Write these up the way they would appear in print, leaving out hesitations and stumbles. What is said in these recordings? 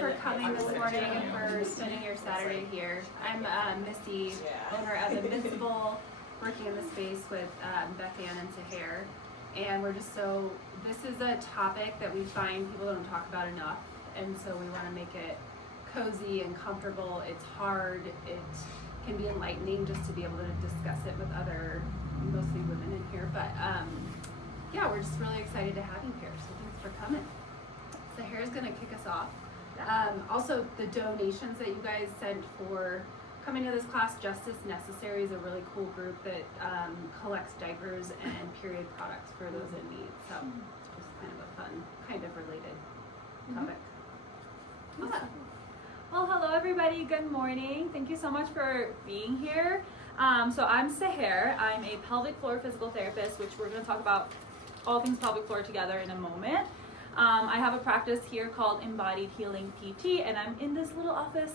for coming this morning and for spending your Saturday here. I'm Missy, owner of Invincible, working in the space with Beth Anne and Seher. And we're just this is a topic that we find people don't talk about enough. And so we want to make it cozy and comfortable. It's hard. It can be enlightening just to be able to discuss it with other, mostly women in here. But yeah, we're just really excited to have you here. So thanks for coming. Seher is going to kick us off. Also, the donations that you guys sent for coming to this class, Justice Necessary, is a really cool group that collects diapers and period products for those in need. So it's just kind of a fun, kind of related topic. Awesome. Well, hello everybody. Good morning. Thank you so much for being here. So I'm Seher. I'm a pelvic floor physical therapist, which we're going to talk about all things pelvic floor together in a moment. I have a practice here called Embodied Healing PT, and I'm in this little office,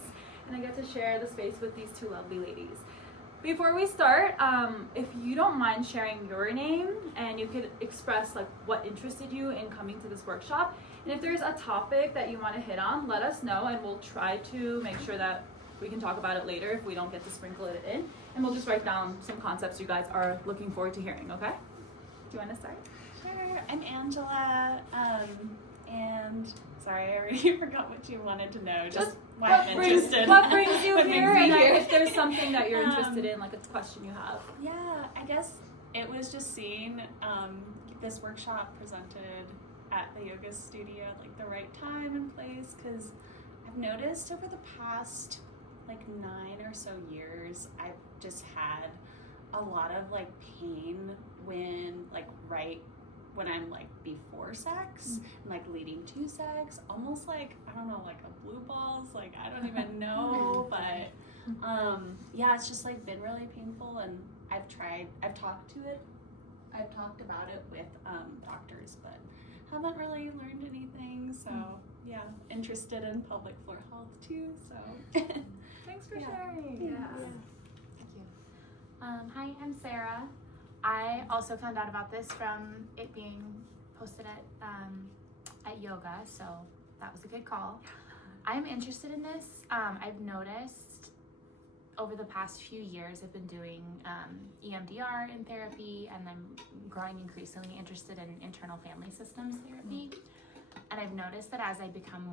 and I get to share the space with these two lovely ladies. Before we start, if you don't mind sharing your name, and you could express like what interested you in coming to this workshop, and if there's a topic that you want to hit on, let us know, and we'll try to make sure that we can talk about it later if we don't get to sprinkle it in, and we'll just write down some concepts you guys are looking forward to hearing, okay? Do you want to start? Sure. I'm Angela, and sorry, I already forgot what you wanted to know. Just why I'm interested. What brings you What here? brings me And here? if there's something that you're interested in, like a question you have. Yeah, I guess it was just seeing this workshop presented at the yoga studio at like the right time and place, because I've noticed over the past like 9 or so years, I've just had a lot of like pain when when I'm like before sex and like leading to sex, almost like, I don't know, like a blue balls, like I don't even know, but yeah, it's just like been really painful, and I've talked about it with doctors, but haven't really learned anything, so yeah, interested in pelvic floor health too, so. Thanks for Yeah. sharing. Yeah. Thank you. Hi, I'm Sarah. I also found out about this from it being posted at yoga, so that was a good call. I'm interested in this. I've noticed over the past few years I've been doing EMDR in therapy, and I'm growing increasingly interested in internal family systems therapy. And I've noticed that as I become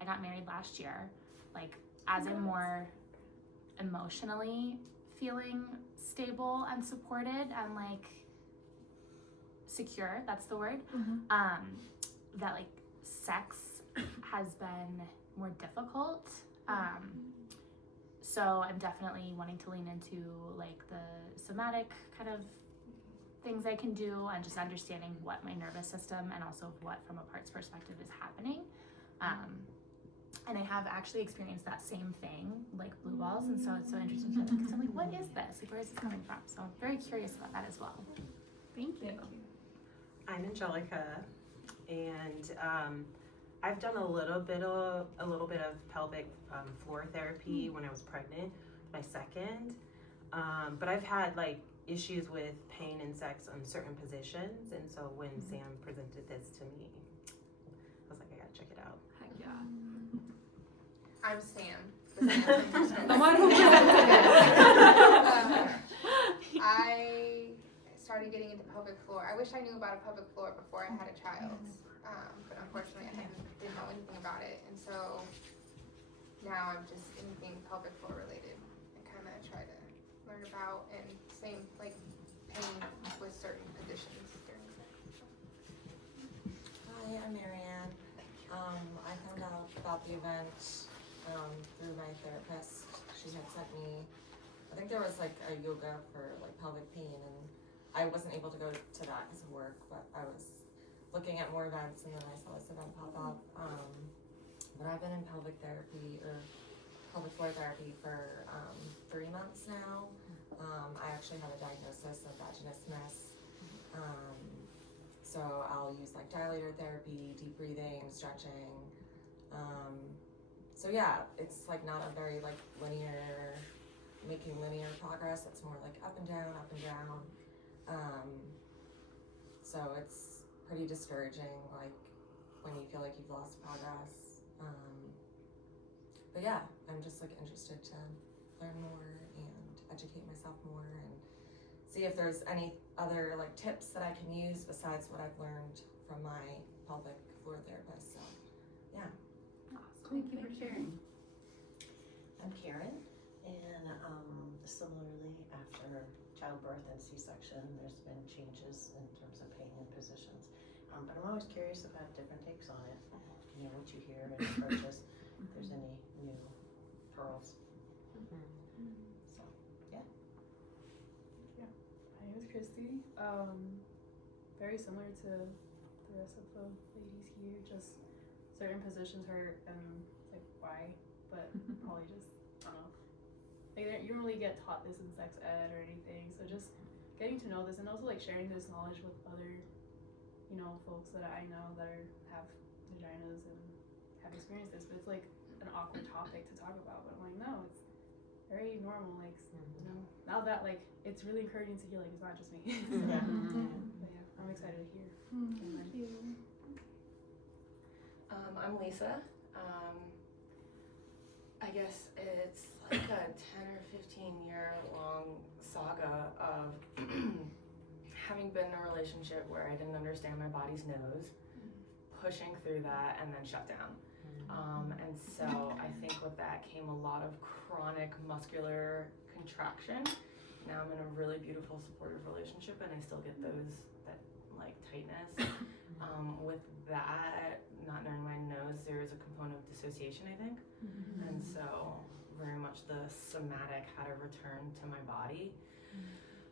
I got married last year, like as I'm more emotionally feeling stable and supported and like secure, that's the word, that like sex has been more difficult. So I'm definitely wanting to lean into like the somatic kind of things I can do, and just understanding what my nervous system and also what from a parts perspective is happening. And I have actually experienced that same thing, like blue balls, and so it's so interesting to me, because I'm like, what is this? Like, where is this coming from? So I'm very curious about that as well. Thank you. I'm Angelica, and I've done a little bit of pelvic floor therapy when I was pregnant, my second, but I've had like issues with pain and sex on certain positions, and so when Sam presented this to me, I was like, I gotta check it out. Heck yeah. I'm Sam. The one who I started getting into pelvic floor. I wish I knew about a pelvic floor before I had a child, but unfortunately I didn't know anything about it, and so now I'm just anything pelvic floor related and kind of try to learn about, and same like pain with certain positions during sex. Hi, I'm Marianne. I found out about the event through my therapist. She had sent me, I think there was like a yoga for like pelvic pain, and I wasn't able to go to that because of work, but I was looking at more events, and then I saw this event pop up. But I've been in pelvic therapy or pelvic floor therapy for 3 months now. I actually have a diagnosis of vaginismus. So I'll use like dilator therapy, deep breathing, stretching. So yeah, it's like not a very like making linear progress. It's more like up and down, up and down. So it's pretty discouraging, like when you feel like you've lost progress. but yeah, I'm just like interested to learn more and educate myself more and see if there's any other like tips that I can use besides what I've learned from my pelvic floor therapist. So yeah. Awesome. Thank you for sharing. I'm Karen, and similarly after childbirth and C-section, there's been changes in terms of pain and positions. But I'm always curious about different takes on it. You know, what you hear and approaches. If there's any new pearls. So, yeah. My name is Christy. Very similar to the rest of the ladies here. Just certain positions hurt and like why, but probably just I don't know. Like you don't really get taught this in sex ed or anything. So just getting to know this and also like sharing this knowledge with other, you know, folks that I know that have vaginas and have experienced this. But it's like an awkward topic to talk about. But I'm like, no, it's very normal. Like you know, now that like it's really encouraging to hear like it's not just me. Yeah. But yeah, I'm excited to hear. Thank you. I'm Lisa. I guess it's like a 10 or 15 year long saga of having been in a relationship where I didn't understand my body's nose, pushing through that, and then shut down. And so I think with that came a lot of chronic muscular contraction. Now I'm in a really beautiful supportive relationship and I still get that like tightness. With that, not knowing my nose, there is a component of dissociation, I think. And so very much the somatic had to return to my body.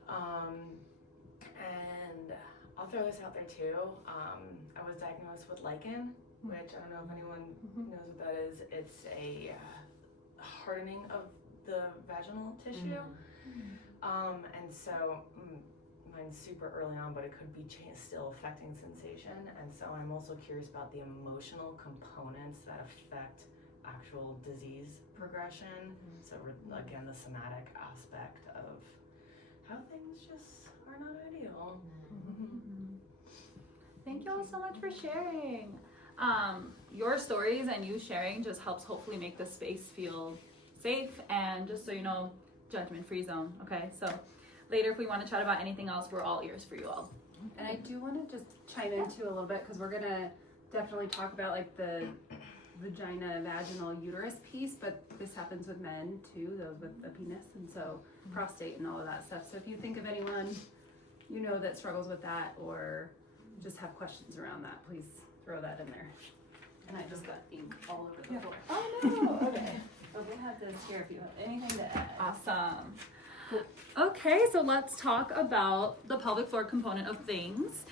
And I'll throw this out there too. I was diagnosed with lichen, which I don't know if anyone knows what that is. It's a hardening of the vaginal tissue. And so mine's super early on, but it could be still affecting sensation. And so I'm also curious about the emotional components that affect actual disease progression. So again, the somatic aspect of how things just are not ideal. Thank you all so much for sharing. Your stories and you sharing just helps hopefully make the space feel safe and just so you know, judgment-free zone. Okay, so later if we want to chat about anything else, we're all ears for you all. And I do want to just chime into a little bit because we're gonna definitely talk about like the vagina, vaginal, uterus piece, but this happens with men too, those with the penis, and so prostate and all of that stuff. So if you think of anyone you know that struggles with that or just have questions around that, please throw that in there. And I just got ink all over the floor. Oh no, okay. But we'll have this here if you have anything to add. Awesome. Okay, so let's talk about the pelvic floor component of things.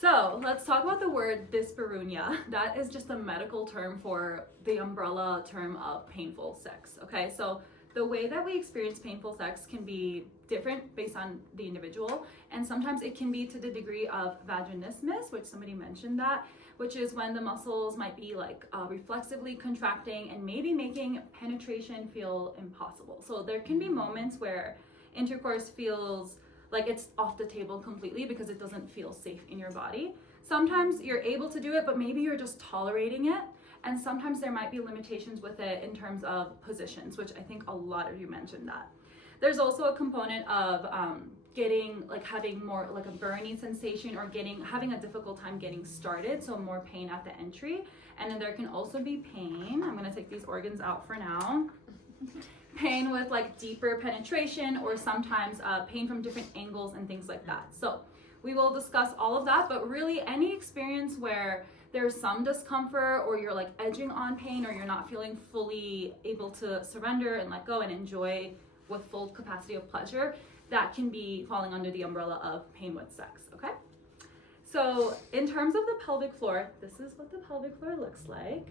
So let's talk about the word dyspareunia. That is just a medical term for the umbrella term of painful sex. Okay, so the way that we experience painful sex can be different based on the individual, and sometimes it can be to the degree of vaginismus, which somebody mentioned that, which is when the muscles might be like reflexively contracting and maybe making penetration feel impossible. So there can be moments where intercourse feels like it's off the table completely because it doesn't feel safe in your body. Sometimes you're able to do it, but maybe you're just tolerating it. And sometimes there might be limitations with it in terms of positions, which I think a lot of you mentioned that. There's also a component of having more like a burning sensation or having a difficult time getting started, so more pain at the entry. And then there can also be pain. I'm gonna take these organs out for now. Pain with like deeper penetration or sometimes pain from different angles and things like that. So we will discuss all of that, but really any experience where there's some discomfort or you're like edging on pain or you're not feeling fully able to surrender and let go and enjoy with full capacity of pleasure, that can be falling under the umbrella of pain with sex, okay? So in terms of the pelvic floor, this is what the pelvic floor looks like.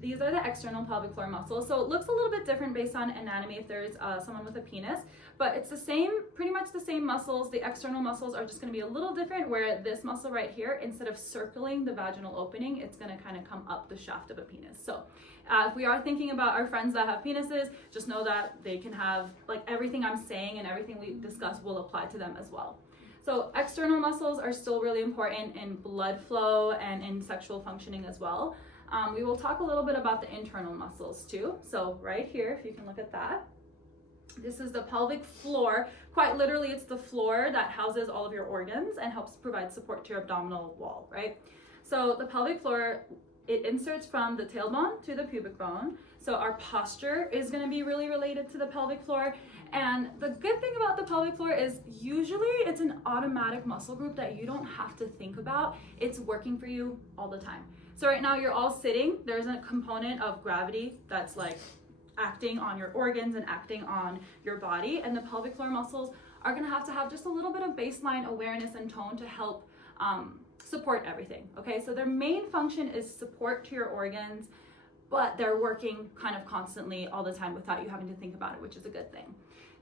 These are the external pelvic floor muscles. So it looks a little bit different based on anatomy if there's someone with a penis, but it's the same, pretty much the same muscles. The external muscles are just gonna be a little different, where this muscle right here, instead of circling the vaginal opening, it's gonna kind of come up the shaft of a penis. So if we are thinking about our friends that have penises, just know that they can have, like everything I'm saying and everything we discuss will apply to them as well. So external muscles are still really important in blood flow and in sexual functioning as well. We will talk a little bit about the internal muscles too. So right here, if you can look at that, this is the pelvic floor. Quite literally, it's the floor that houses all of your organs and helps provide support to your abdominal wall, right? So the pelvic floor, it inserts from the tailbone to the pubic bone. So our posture is going to be really related to the pelvic floor. And the good thing about the pelvic floor is usually it's an automatic muscle group that you don't have to think about. It's working for you all the time. So right now you're all sitting. There's a component of gravity that's like acting on your organs and acting on your body. And the pelvic floor muscles are going to have just a little bit of baseline awareness and tone to help support everything. Okay, so their main function is support to your organs, but they're working kind of constantly all the time without you having to think about it, which is a good thing.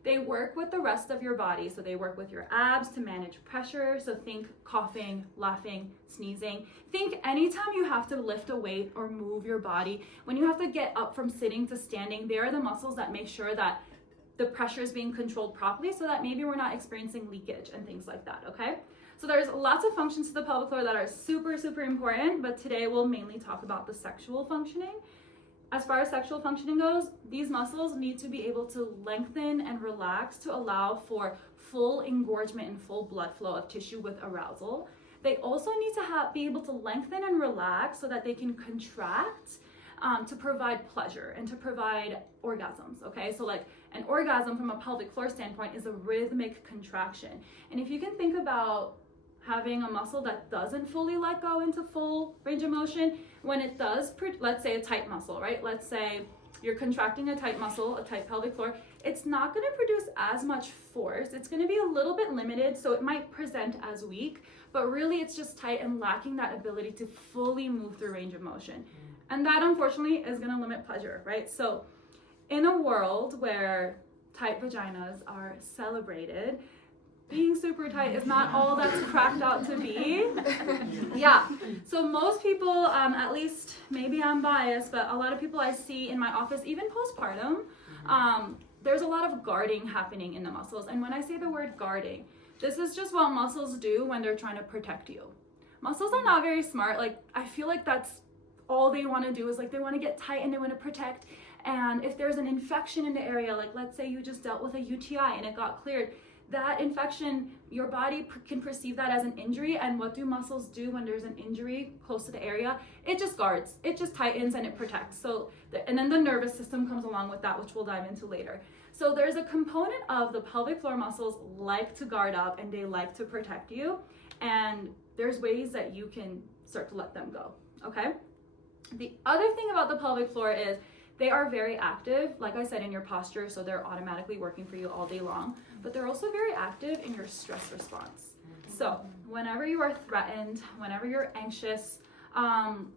They work with the rest of your body. So they work with your abs to manage pressure. So think coughing, laughing, sneezing. Think anytime you have to lift a weight or move your body, when you have to get up from sitting to standing, they are the muscles that make sure that the pressure is being controlled properly so that maybe we're not experiencing leakage and things like that, okay? So there's lots of functions to the pelvic floor that are super, super important, but today we'll mainly talk about the sexual functioning. As far as sexual functioning goes, these muscles need to be able to lengthen and relax to allow for full engorgement and full blood flow of tissue with arousal. They also need to be able to lengthen and relax so that they can contract to provide pleasure and to provide orgasms, okay? So like an orgasm from a pelvic floor standpoint is a rhythmic contraction. And if you can think about having a muscle that doesn't fully let go into full range of motion, when it does, let's say a tight muscle, right? Let's say you're contracting a tight muscle, a tight pelvic floor, it's not gonna produce as much force. It's gonna be a little bit limited, so it might present as weak, but really it's just tight and lacking that ability to fully move through range of motion. And that unfortunately is gonna limit pleasure, right? So in a world where tight vaginas are celebrated, being super tight is not all that's cracked out to be. Yeah, so most people, at least maybe I'm biased, but a lot of people I see in my office, even postpartum, there's a lot of guarding happening in the muscles. And when I say the word guarding, this is just what muscles do when they're trying to protect you. Muscles are not very smart. Like, I feel like that's all they want to do is like they want to get tight and they want to protect. And if there's an infection in the area, like let's say you just dealt with a UTI and it got cleared, that infection, your body can perceive that as an injury. And what do muscles do when there's an injury close to the area? It just guards, it just tightens and it protects. So, and then the nervous system comes along with that, which we'll dive into later. So there's a component of the pelvic floor muscles like to guard up and they like to protect you. And there's ways that you can start to let them go, okay? The other thing about the pelvic floor is they are very active, like I said, in your posture, so they're automatically working for you all day long, but they're also very active in your stress response. So whenever you are threatened, whenever you're anxious,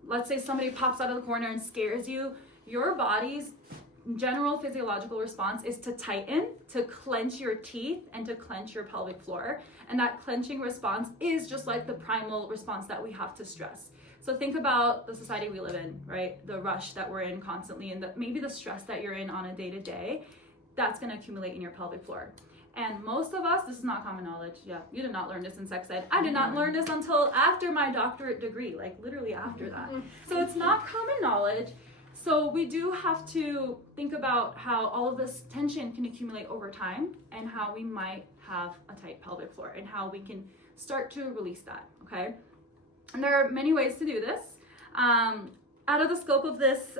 let's say somebody pops out of the corner and scares you, your body's general physiological response is to tighten, to clench your teeth, and to clench your pelvic floor. And that clenching response is just like the primal response that we have to stress. So think about the society we live in, right? The rush that we're in constantly and maybe the stress that you're in on a day-to-day, that's gonna accumulate in your pelvic floor. And most of us, this is not common knowledge. Yeah, you did not learn this in sex ed. I did not learn this until after my doctorate degree, like literally after that. So it's not common knowledge. So we do have to think about how all of this tension can accumulate over time and how we might have a tight pelvic floor and how we can start to release that, okay? And there are many ways to do this. Out of the scope of this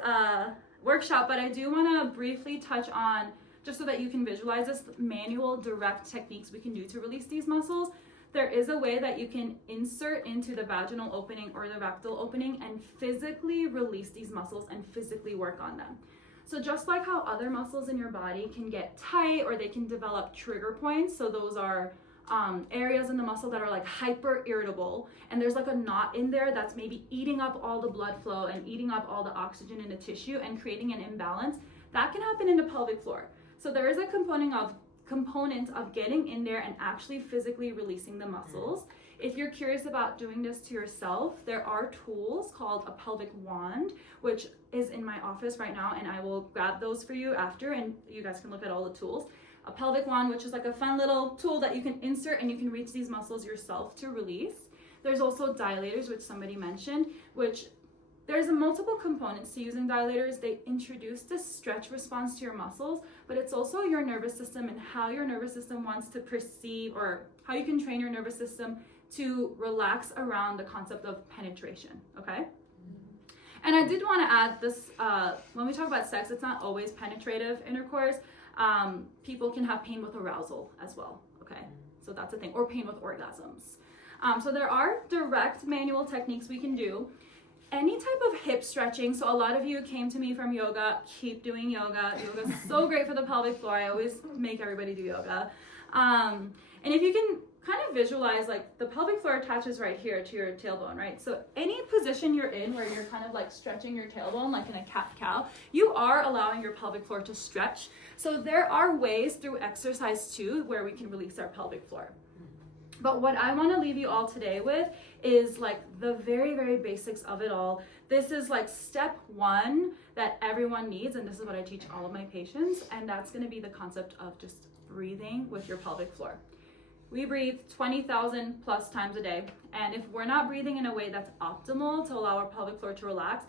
workshop, but I do want to briefly touch on, just so that you can visualize this, manual direct techniques we can do to release these muscles. There is a way that you can insert into the vaginal opening or the rectal opening and physically release these muscles and physically work on them. So just like how other muscles in your body can get tight or they can develop trigger points, so those are areas in the muscle that are like hyper irritable, and there's like a knot in there that's maybe eating up all the blood flow and eating up all the oxygen in the tissue and creating an imbalance, that can happen in the pelvic floor. So there is a component of getting in there and actually physically releasing the muscles. If you're curious about doing this to yourself, there are tools called a pelvic wand, which is in my office right now, and I will grab those for you after, and you guys can look at all the tools. A pelvic wand, which is like a fun little tool that you can insert and you can reach these muscles yourself to release. There's also dilators, which somebody mentioned, which there's multiple components to using dilators. They introduce this stretch response to your muscles, but it's also your nervous system and how your nervous system wants to perceive, or how you can train your nervous system to relax around the concept of penetration, okay? And I did want to add this, when we talk about sex, it's not always penetrative intercourse. People can have pain with arousal as well, okay? So that's a thing, or pain with orgasms. So there are direct manual techniques we can do. Any type of hip stretching, so a lot of you came to me from yoga, keep doing yoga. Yoga is so great for the pelvic floor. I always make everybody do yoga. And if you can kind of visualize, like the pelvic floor attaches right here to your tailbone, right? So any position you're in where you're kind of like stretching your tailbone, like in a cat-cow, you are allowing your pelvic floor to stretch. So there are ways through exercise too where we can release our pelvic floor. But what I want to leave you all today with is like the very, very basics of it all. This is like step one that everyone needs, and this is what I teach all of my patients, and that's going to be the concept of just breathing with your pelvic floor. We breathe 20,000 plus times a day, and if we're not breathing in a way that's optimal to allow our pelvic floor to relax,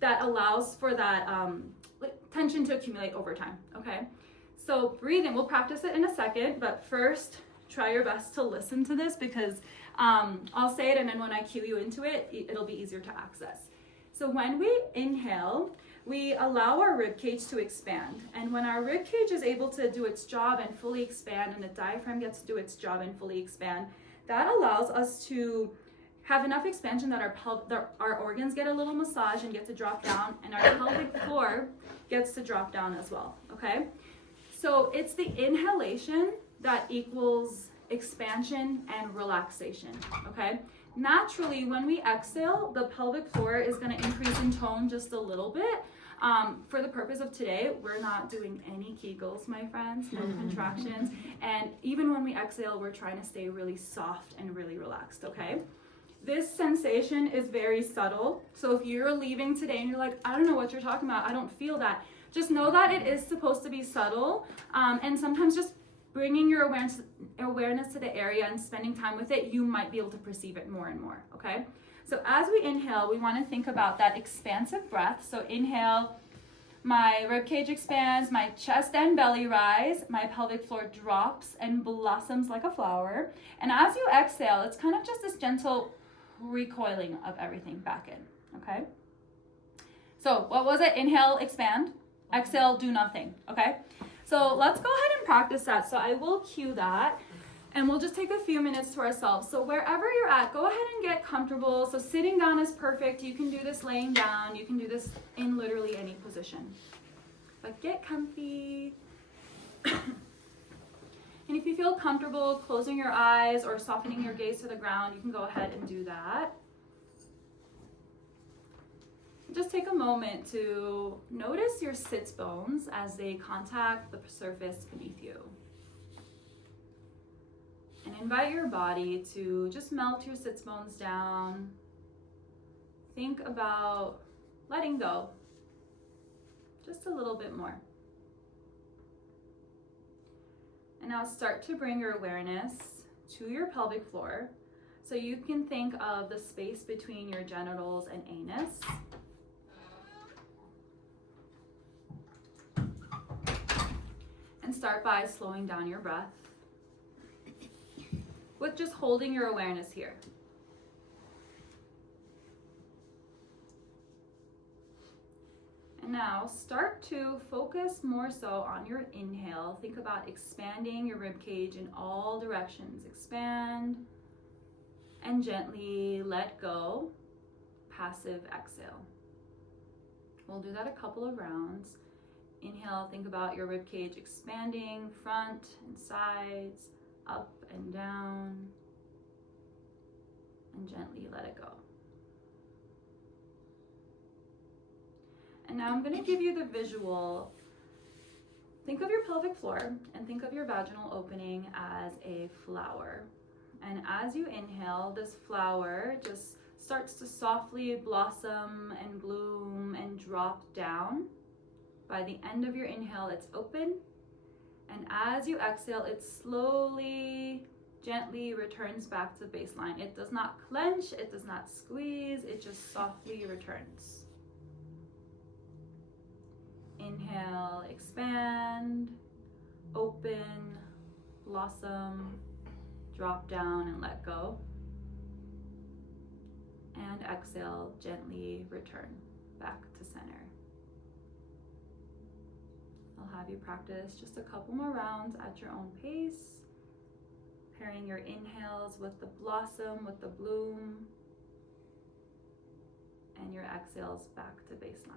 that allows for that tension to accumulate over time, okay? So breathing, we'll practice it in a second, but first, try your best to listen to this, because I'll say it, and then when I cue you into it, it'll be easier to access. So when we inhale, we allow our rib cage to expand. And when our rib cage is able to do its job and fully expand, and the diaphragm gets to do its job and fully expand, that allows us to have enough expansion that our organs get a little massage and get to drop down, and our pelvic floor gets to drop down as well, okay? So it's the inhalation that equals expansion and relaxation, okay? Naturally, when we exhale, the pelvic floor is going to increase in tone just a little bit. For the purpose of today, we're not doing any Kegels, my friends, no contractions. And even when we exhale, we're trying to stay really soft and really relaxed, okay? This sensation is very subtle. So if you're leaving today and you're like, I don't know what you're talking about, I don't feel that, just know that it is supposed to be subtle. And sometimes just bringing your awareness to the area and spending time with it, you might be able to perceive it more and more, okay? So as we inhale, we want to think about that expansive breath. So inhale, my ribcage expands, my chest and belly rise, my pelvic floor drops and blossoms like a flower. And as you exhale, it's kind of just this gentle recoiling of everything back in, okay? So what was it? Inhale, expand. Exhale, do nothing, okay? So let's go ahead and practice that. So I will cue that, and we'll just take a few minutes to ourselves. So wherever you're at, go ahead and get comfortable. So sitting down is perfect. You can do this laying down. You can do this in literally any position. But get comfy. And if you feel comfortable closing your eyes or softening your gaze to the ground, you can go ahead and do that. Just take a moment to notice your sits bones as they contact the surface beneath you. And invite your body to just melt your sits bones down. Think about letting go just a little bit more. And now start to bring your awareness to your pelvic floor. So you can think of the space between your genitals and anus. And start by slowing down your breath with just holding your awareness here. And now start to focus more so on your inhale. Think about expanding your rib cage in all directions. Expand and gently let go. Passive exhale. We'll do that a couple of rounds. Inhale, think about your rib cage expanding, front and sides, up and down, and gently let it go. And now I'm going to give you the visual. Think of your pelvic floor and think of your vaginal opening as a flower. And as you inhale, this flower just starts to softly blossom and bloom and drop down. By the end of your inhale, it's open. And as you exhale, it slowly, gently returns back to baseline. It does not clench, it does not squeeze, it just softly returns. Inhale, expand, open, blossom, drop down and let go. And exhale, gently return back to center. I'll have you practice just a couple more rounds at your own pace, pairing your inhales with the blossom, with the bloom, and your exhales back to baseline.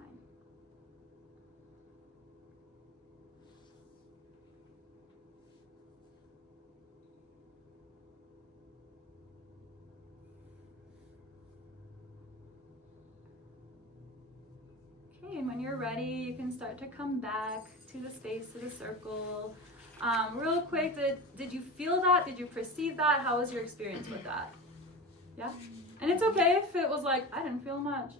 Okay, and when you're ready, you can start to come back to the space, to the circle. Real quick, did you feel that? Did you perceive that? How was your experience with that? Yeah? And it's okay if it was like, I didn't feel much.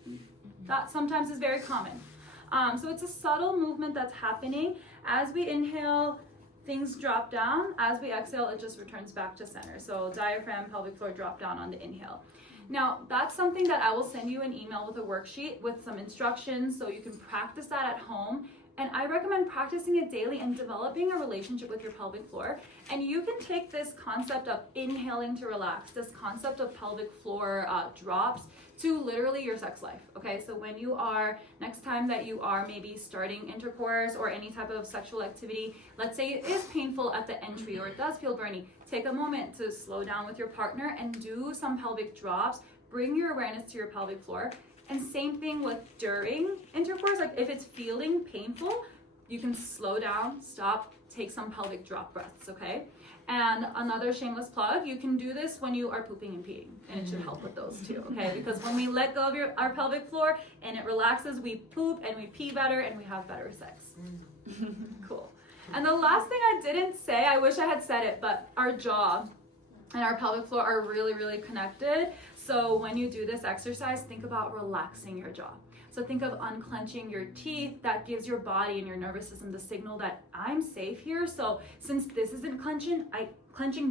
That sometimes is very common. So it's a subtle movement that's happening. As we inhale, things drop down. As we exhale, it just returns back to center. So diaphragm, pelvic floor drop down on the inhale. Now, that's something that I will send you an email with a worksheet with some instructions so you can practice that at home. And I recommend practicing it daily and developing a relationship with your pelvic floor. And you can take this concept of inhaling to relax, this concept of pelvic floor drops to literally your sex life, okay? So when you are, next time that you are maybe starting intercourse or any type of sexual activity, let's say it is painful at the entry or it does feel burning, take a moment to slow down with your partner and do some pelvic drops. Bring your awareness to your pelvic floor. And same thing with during intercourse, like if it's feeling painful, you can slow down, stop, take some pelvic drop breaths, okay? And another shameless plug, you can do this when you are pooping and peeing, and it should help with those too, okay? Because when we let go of our pelvic floor and it relaxes, we poop and we pee better and we have better sex. Cool. And the last thing I didn't say, I wish I had said it, but our jaw and our pelvic floor are really, really connected. So when you do this exercise, think about relaxing your jaw. So think of unclenching your teeth. That gives your body and your nervous system the signal that I'm safe here. So since this isn't clenching,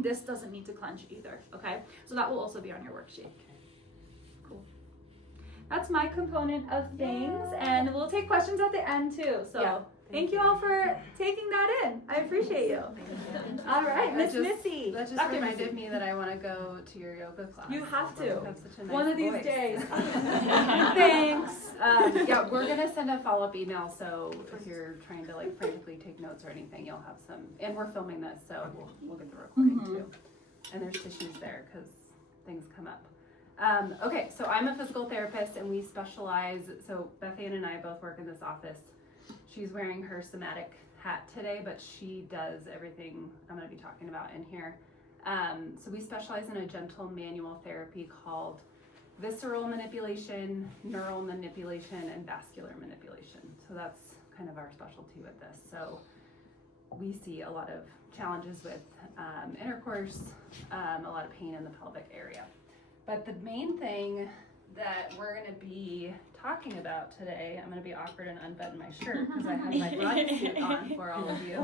this doesn't need to clench either, okay? So that will also be on your worksheet. Cool. That's my component of things, and we'll take questions at the end too. So thank you all for taking that in. I appreciate you. All right, Missy. That just reminded me that I want to go to your yoga class. You have to. You have such a nice One of these voice. days. Thanks. Yeah, we're gonna send a follow-up email, so if you're trying to like frantically take notes or anything, you'll have some. And we're filming this, so we'll get the recording too. And there's tissues there because things come up. Okay, so I'm a physical therapist, and we specialize. So Beth Anne and I both work in this office. She's wearing her somatic hat today, but she does everything I'm going to be talking about in here. So we specialize in a gentle manual therapy called visceral manipulation, neural manipulation, and vascular manipulation. So that's kind of our specialty with this. So we see a lot of challenges with intercourse, a lot of pain in the pelvic area. But the main thing that we're going to be talking about today, I'm going to be awkward and unbutton my shirt because I have my broad suit on for all of you.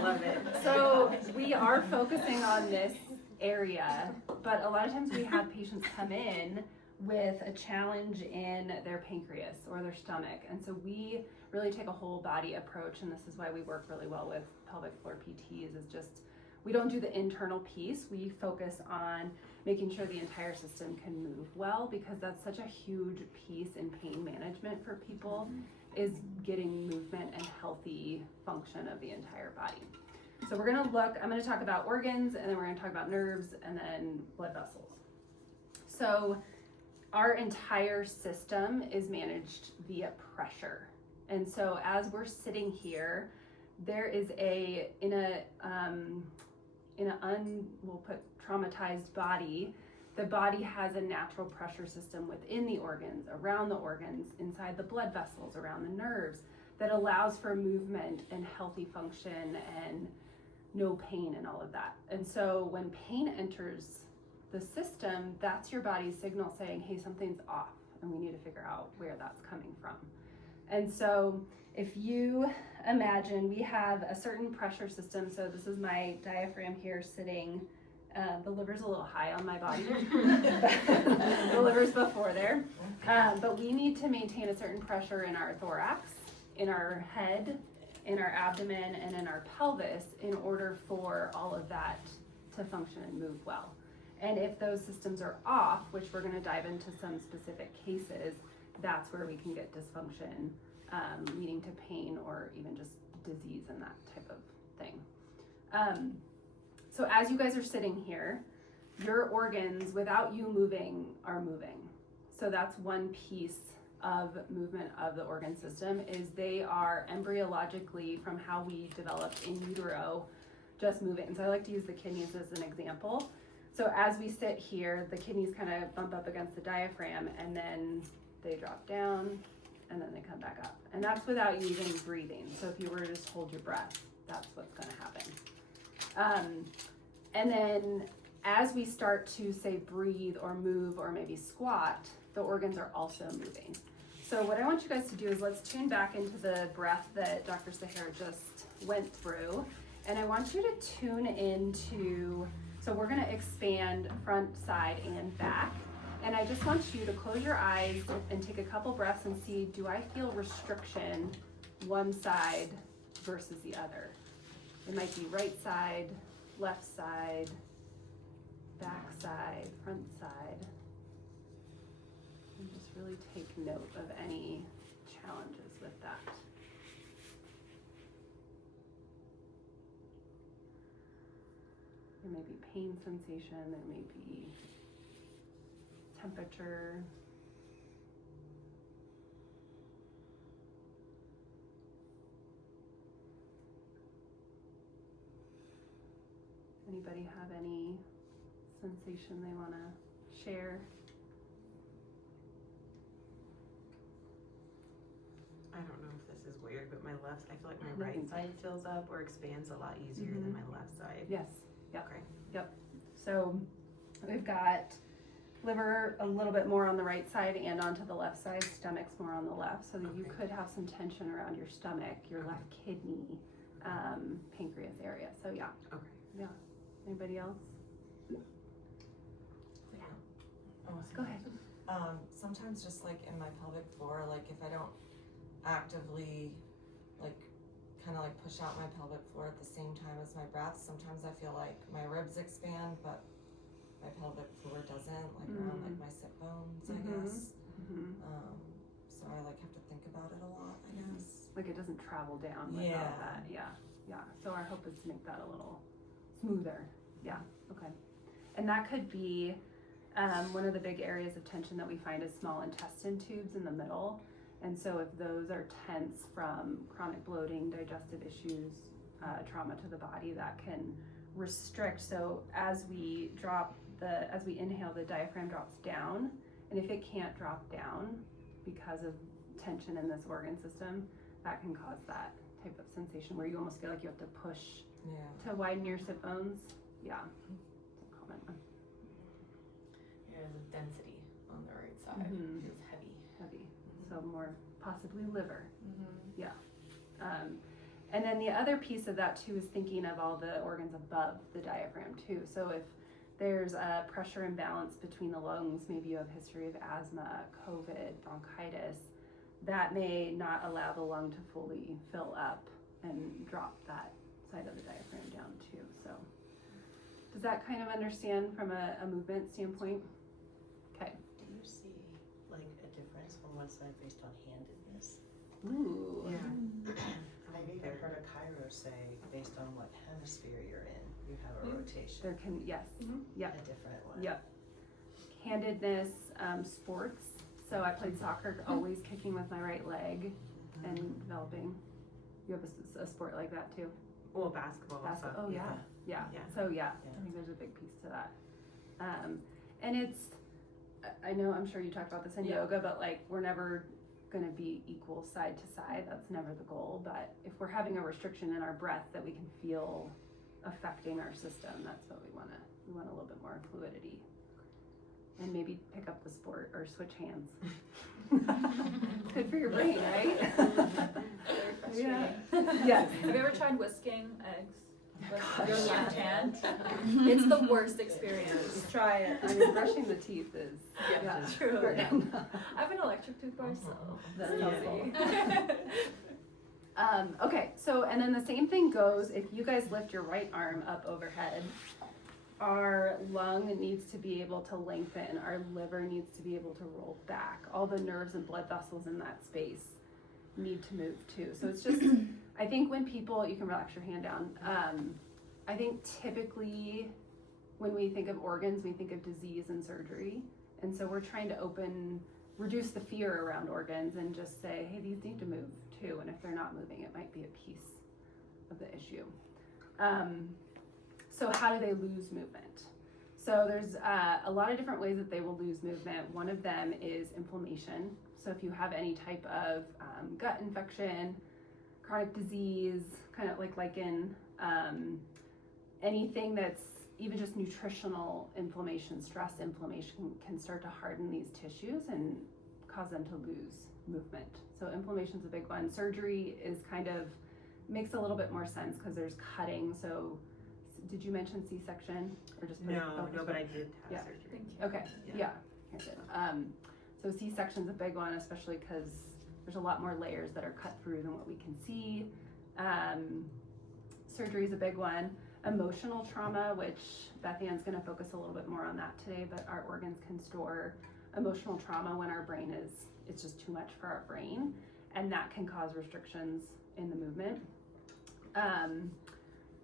Love it. So we are focusing on this area, but a lot of times we have patients come in with a challenge in their pancreas or their stomach, and so we really take a whole body approach, and this is why we work really well with pelvic floor PTs, is just we don't do the internal piece. We focus on making sure the entire system can move well, because that's such a huge piece in pain management for people, is getting movement and healthy function of the entire body. So we're gonna I'm gonna talk about organs, and then we're gonna talk about nerves, and then blood vessels. So our entire system is managed via pressure. And so as we're sitting here, there is we'll put traumatized body, the body has a natural pressure system within the organs, around the organs, inside the blood vessels, around the nerves, that allows for movement and healthy function and no pain and all of that. And so when pain enters the system, that's your body's signal saying, hey, something's off and we need to figure out where that's coming from. And so if you imagine we have a certain pressure system, so this is my diaphragm here sitting, the liver's a little high on my body, the liver's before there, but we need to maintain a certain pressure in our thorax, in our head, in our abdomen, and in our pelvis in order for all of that to function and move well. And if those systems are off, which we're going to dive into some specific cases, that's where we can get dysfunction, leading to pain or even just disease and that type of thing. So as you guys are sitting here, your organs, without you moving, are moving. So that's one piece of movement of the organ system, is they are embryologically, from how we developed in utero, just moving. So I like to use the kidneys as an example. So as we sit here, the kidneys kind of bump up against the diaphragm, and then they drop down, and then they come back up. And that's without you even breathing. So if you were to just hold your breath, that's what's going to happen. And then as we start to, say, breathe or move or maybe squat, the organs are also moving. So what I want you guys to do is let's tune back into the breath that Dr. Seher just went through. And I want you to tune into, so we're going to expand front, side, and back. And I just want you to close your eyes and take a couple breaths and see, do I feel restriction one side versus the other? It might be right side, left side, back side, front side. And just really take note of any challenges with that. There may be pain sensation, there may be temperature. Anybody have any sensation they want to share? I don't know if this is weird, but I feel like my right side fills up or expands a lot easier than my left side. Yes. Yep. Okay. Yep. So we've got liver a little bit more on the right side and onto the left side, stomach's more on the left, so that you could have some tension around your stomach, your left kidney, pancreas area. So yeah. Okay. Yeah. Anybody else? Go ahead. Sometimes just like in my pelvic floor, like if I don't actively like kind of like push out my pelvic floor at the same time as my breath, sometimes I feel like my ribs expand, but my pelvic floor doesn't, like around like my sit bones, I guess. So I like have to think about it a lot, I guess. Like it doesn't travel down with all that. Yeah. So our hope is to make that a little smoother. Yeah. Okay. And that could be one of the big areas of tension that we find is small intestine tubes in the middle. And so if those are tense from chronic bloating, digestive issues, trauma to the body, that can restrict. So as we inhale, the diaphragm drops down. And if it can't drop down because of tension in this organ system, that can cause that type of sensation where you almost feel like you have to push to widen your sit bones. Yeah. It's a common one. There's a density on the right side. It's heavy. So more possibly liver. Yeah. And then the other piece of that too is thinking of all the organs above the diaphragm too. So if there's a pressure imbalance between the lungs, maybe you have history of asthma, COVID, bronchitis, that may not allow the lung to fully fill up and drop that side of the diaphragm down too. So does that kind of understand from a movement standpoint? Okay. Do you see like a difference from one side based on handedness? Ooh. Yeah. I've even heard a chiro say based on what hemisphere you're in, you have a rotation. There can, yes. Yep. A different one. Yep. Handedness, sports. So I played soccer, always kicking with my right leg and developing. You have a sport like that too? Well, basketball. Oh yeah. So yeah, I think there's a big piece to that. And it's, I know, I'm sure you talked about this in yoga, but like we're never going to be equal side to side. That's never the goal. But if we're having a restriction in our breath that we can feel affecting our system, that's what we want. We want a little bit more fluidity. and maybe pick up the sport or switch hands. Good for your brain, right? Very frustrating. Yes. Have you ever tried whisking eggs with Gosh, your yeah. left hand? It's the worst experience. Try it. I mean, brushing the teeth is True. hard. I have an electric toothbrush, so That's it's helpful. easy. Okay, so and then the same thing goes if you guys lift your right arm up overhead. Our lung needs to be able to lengthen. Our liver needs to be able to roll back. All the nerves and blood vessels in that space need to move too. So it's just, I think when people, you can relax your hand down. I think typically when we think of organs, we think of disease and surgery. And so we're trying to reduce the fear around organs and just say, hey, these need to move too. And if they're not moving, it might be a piece of the issue. So how do they lose movement? So there's a lot of different ways that they will lose movement. One of them is inflammation. So if you have any type of gut infection, chronic disease, kind of like lichen, anything that's even just nutritional inflammation, stress inflammation can start to harden these tissues and cause them to lose movement. So inflammation's a big one. Surgery is kind of, makes a little bit more sense because there's cutting. So did you mention C-section or just No, but I did have Yeah. surgery. Thank you. Okay, yeah. Here's it. So C-section's a big one, especially because there's a lot more layers that are cut through than what we can see. Surgery is a big one. Emotional trauma, which Beth Anne's going to focus a little bit more on that today, but our organs can store emotional trauma when our brain it's just too much for our brain, and that can cause restrictions in the movement.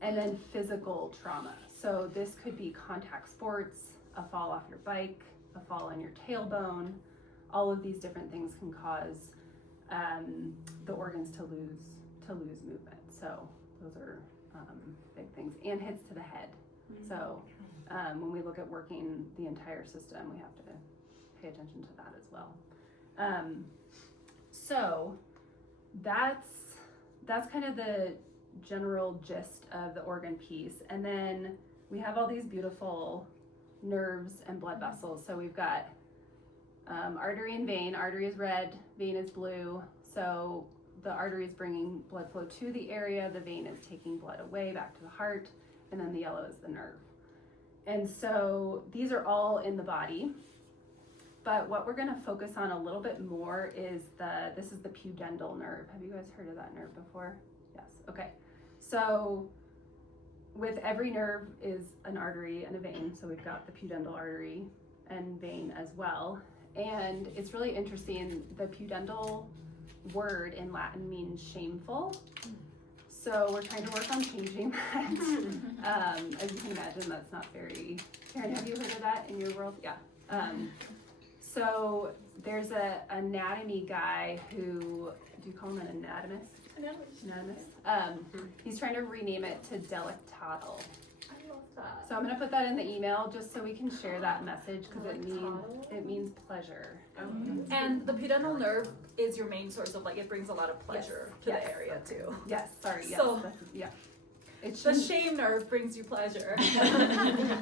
And then physical trauma. So this could be contact sports, a fall off your bike, a fall on your tailbone. All of these different things can cause the organs to lose movement. So those are big things. And hits to the head. So when we look at working the entire system, we have to pay attention to that as well. So that's kind of the general gist of the organ piece. And then we have all these beautiful nerves and blood vessels. So we've got artery and vein. Artery is red, vein is blue. So the artery is bringing blood flow to the area, the vein is taking blood away back to the heart, and then the yellow is the nerve. And so these are all in the body. But what we're going to focus on a little bit more is this is the pudendal nerve. Have you guys heard of that nerve before? Yes. Okay. So with every nerve is an artery and a vein. So we've got the pudendal artery and vein as well. And it's really interesting. The pudendal word in Latin means shameful. So we're trying to work on changing that. As you can imagine, that's not very... Karen, have you heard of that in your world? Yeah. So there's an anatomy guy who, do you call him an anatomist? Anatomist. He's trying to rename it to delectatal. I love that. So I'm going to put that in the email just so we can share that message because it means pleasure. And the pudendal nerve is your main source of, like, it brings a lot of pleasure to the area too. Yes, sorry. Yes, So- yeah. It The shouldn't shame nerve brings you pleasure. be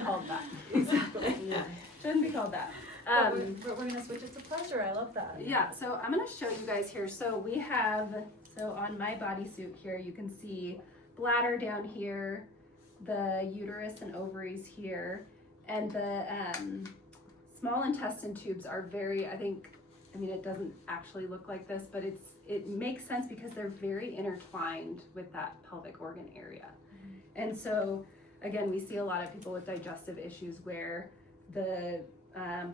called that. Exactly. Yeah. Shouldn't be called that. But we're going to switch it to pleasure. I love that. Yeah, so I'm going to show you guys here. So we have, on my bodysuit here, you can see bladder down here, the uterus and ovaries here, and the small intestine tubes are very, I mean, it doesn't actually look like this, but it makes sense because they're very intertwined with that pelvic organ area. And so, again, we see a lot of people with digestive issues where the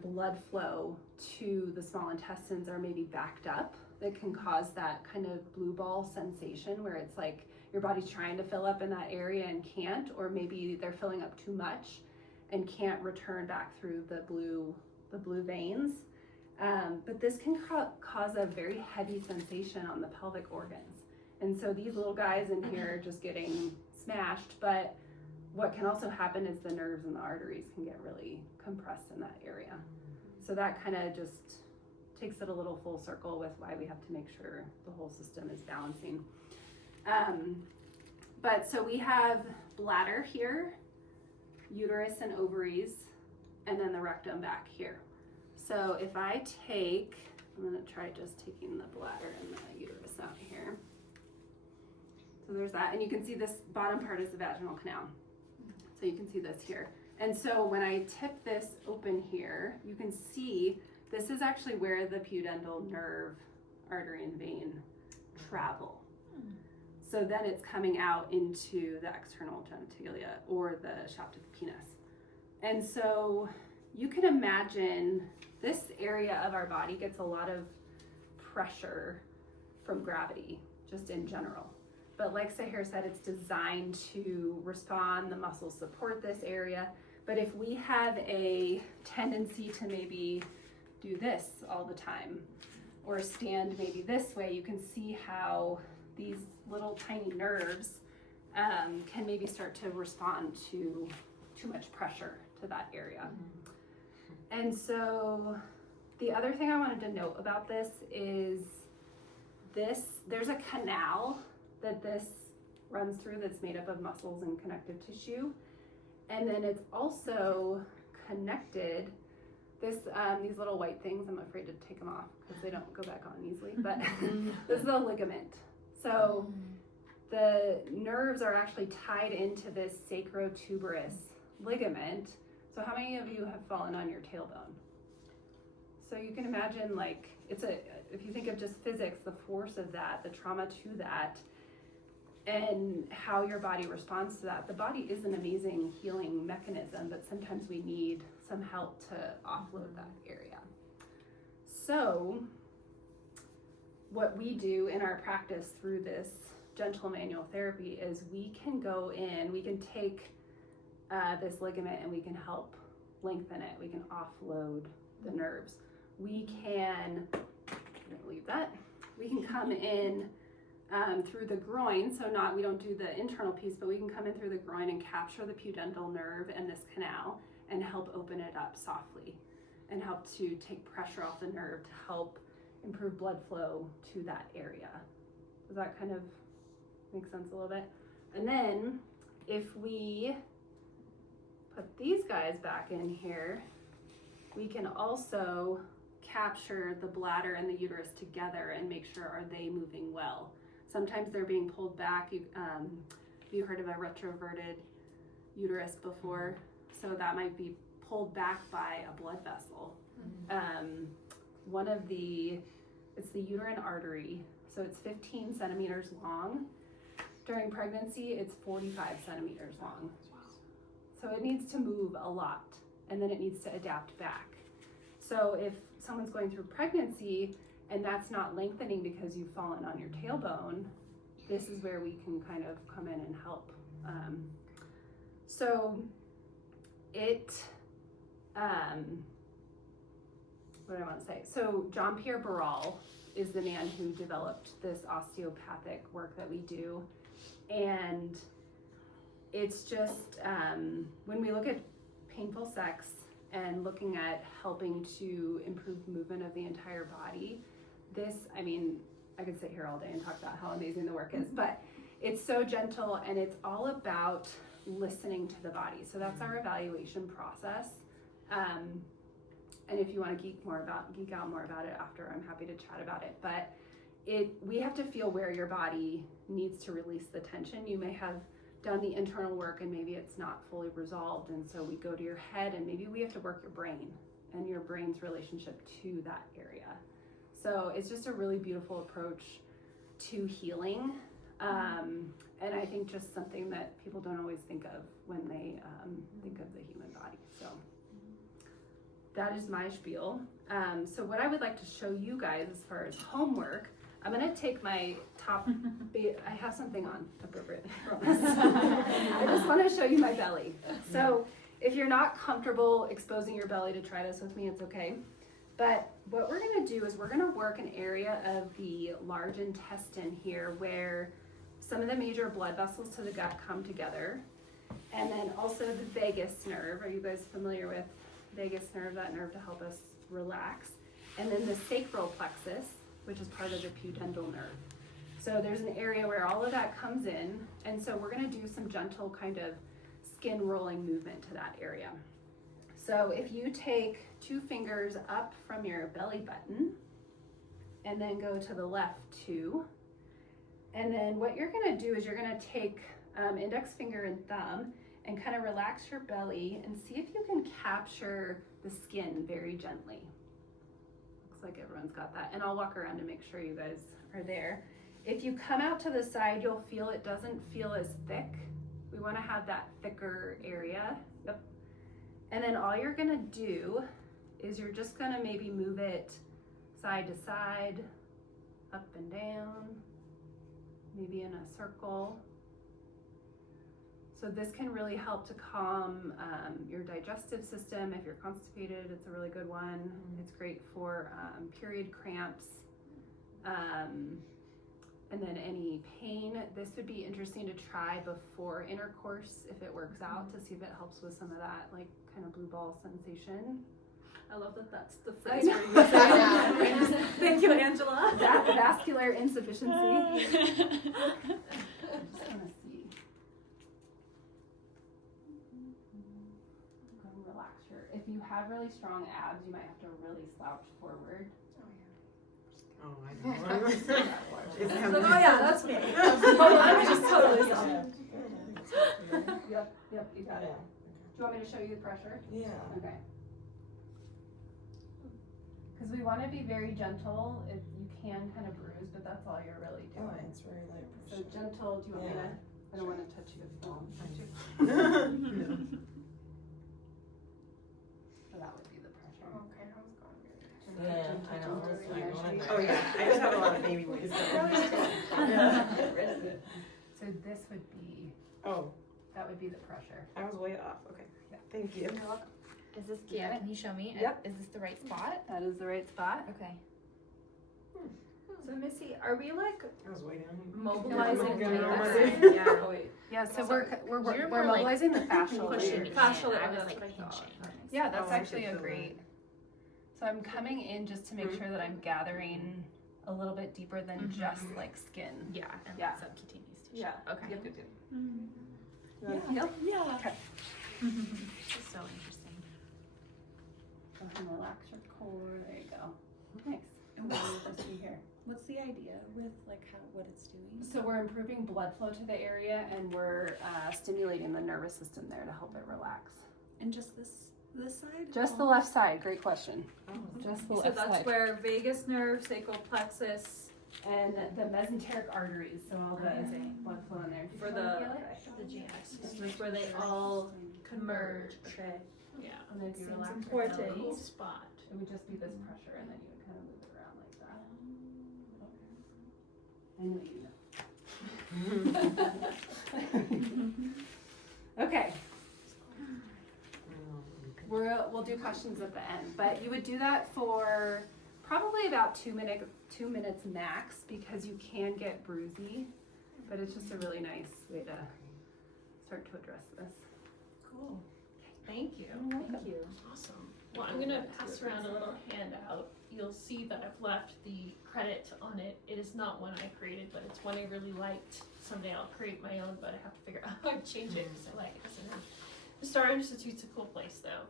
blood flow to the small intestines are maybe backed up. That can cause that kind of blue ball sensation where it's like your body's trying to fill up in that area and can't, or maybe they're filling up too much and can't return back through the blue veins. But this can cause a very heavy sensation on the pelvic organs. And so these little guys in here are just getting smashed, but what can also happen is the nerves and the arteries can get really compressed in that area. So that kind of just takes it a little full circle with why we have to make sure the whole system is balancing. But so we have bladder here, uterus and ovaries, and then the rectum back here. So if I take, I'm gonna try just taking the bladder and the uterus out here. So there's that, and you can see this bottom part is the vaginal canal. So you can see this here. And so when I tip this open here, you can see this is actually where the pudendal nerve, artery, and vein travel. So then it's coming out into the external genitalia or the shaft of the penis. And so you can imagine this area of our body gets a lot of pressure from gravity, just in general. But like Seher said, it's designed to respond, the muscles support this area. But if we have a tendency to maybe do this all the time, or stand maybe this way, you can see how these little tiny nerves can maybe start to respond to too much pressure to that area. And so the other thing I wanted to note about this is there's a canal that this runs through that's made up of muscles and connective tissue. And then it's also connected, these little white things, I'm afraid to take them off because they don't go back on easily, but this is a ligament. So the nerves are actually tied into this sacrotuberous ligament. So how many of you have fallen on your tailbone? So you can imagine, like, if you think of just physics, the force of that, the trauma to that, and how your body responds to that. The body is an amazing healing mechanism, but sometimes we need some help to offload that area. So what we do in our practice through this gentle manual therapy is we can go in, we can take this ligament and we can help lengthen it. We can offload the nerves. We can, I'm gonna leave that. We can come in through the groin, so we don't do the internal piece, but we can come in through the groin and capture the pudendal nerve and this canal and help open it up softly and help to take pressure off the nerve to help improve blood flow to that area. Does that kind of make sense a little bit? And then if we put these guys back in here, we can also capture the bladder and the uterus together and make sure, are they moving well? Sometimes they're being pulled back. You heard of a retroverted uterus before? So that might be pulled back by a blood vessel. It's the uterine artery. So it's 15 centimeters long. During pregnancy, it's 45 centimeters long. So it needs to move a lot, and then it needs to adapt back. So if someone's going through pregnancy and that's not lengthening because you've fallen on your tailbone, this is where we can kind of come in and help. What do I want to say? So Jean-Pierre Barral is the man who developed this osteopathic work that we do. And it's just, when we look at painful sex and looking at helping to improve movement of the entire body, I could sit here all day and talk about how amazing the work is, but it's so gentle and it's all about listening to the body. So that's our evaluation process. And if you want to geek out more about it after, I'm happy to chat about it. But we have to feel where your body needs to release the tension. You may have done the internal work and maybe it's not fully resolved, and so we go to your head and maybe we have to work your brain and your brain's relationship to that area. So it's just a really beautiful approach to healing, and I think just something that people don't always think of when they think of the human body. So that is my spiel. So what I would like to show you guys as far as homework, I'm gonna take my top, I have something on appropriate, I promise. I just wanna show you my belly. So if you're not comfortable exposing your belly to try this with me, it's okay. But what we're gonna do is we're gonna work an area of the large intestine here where some of the major blood vessels to the gut come together. And then also the vagus nerve. Are you guys familiar with vagus nerve, that nerve to help us relax? And then the sacral plexus, which is part of the pudendal nerve. So there's an area where all of that comes in, and so we're gonna do some gentle kind of skin rolling movement to that area. So if you take 2 fingers up from your belly button and then go to the left 2, and then what you're gonna do is you're gonna take index finger and thumb and kind of relax your belly and see if you can capture the skin very gently. Looks like everyone's got that. And I'll walk around to make sure you guys are there. If you come out to the side, you'll feel it doesn't feel as thick. We wanna have that thicker area. Yep. And then all you're gonna do is you're just gonna maybe move it side to side, up and down, maybe in a circle. So this can really help to calm your digestive system. If you're constipated, it's a really good one. It's great for period cramps. And then any pain, this would be interesting to try before intercourse if it works out, to see if it helps with some of that like kind of blue ball sensation. I love that that's the phrase where you say it. Thank you, Angela. Vascular insufficiency. I just want to see. Go and relax your, if you have really strong abs, you might have to really slouch forward. Oh, I know. It's So, oh yeah, that's me. Oh, I was just totally slouching. Yep, you got it. Do you want me to show you the pressure? Yeah. Okay. Because we want to be very gentle. If you can kind of bruise, but that's all you're really Oh, doing. it's very light So pressure. gentle. Do you want me to? Yeah. I don't want to touch you if you don't touch you. No. So that would be the pressure. Okay, I was going really Yeah, I know. I was like, going Oh yeah, I just have a lot of baby voice. Yeah. So this would be. Oh, That would be the pressure. I was way off. Okay. Yeah. Thank you. Is this Kiara? Can you show me? Yep. Is this the right spot? That is the right spot. Okay. So Missy, are we like I was way down. mobilizing Yeah. the Yeah. Oh wait. Yeah. So Sorry. we're You're we're more like mobilizing the fascial pushing layers. it. Fascial I layers, was that's like what I thought. pinching. Yeah, that's Oh, I actually should a feel great. So I'm coming in just to make sure that I'm gathering a little bit deeper than just like skin. Yeah, and Yeah. subcutaneous tissue. Yeah. Okay. Yep. Mm-hmm. You want to feel? Yeah. Okay. It's so interesting. Go ahead and relax your core. There you go. Nice. And what do you see here? What's the idea with like what it's doing? So we're improving blood flow to the area, and we're stimulating the nervous system there to help it relax. And just this side? Just the left side. Great question. Just the So left that's side. where vagus nerve, sacral plexus, And the mesenteric arteries, so all the blood flow in there. for the GIs. This is where they all converge. Okay. Yeah. And then if you Seems relax important. your belly, Cool spot. it would just be this pressure, and then you would kind of move it around like that. I know you know. Okay. We'll do questions at the end, but you would do that for probably about 2 minutes max, because you can get bruisey, but it's just a really nice way to start to address this. Cool. Thank you. Thank you. Awesome. Well, I'm gonna pass around a little handout. You'll see that I've left the credit on it. It is not one I created, but it's one I really liked. Someday I'll create my own, but I have to figure out how to change it because I like it. The Star Institute's a cool place though,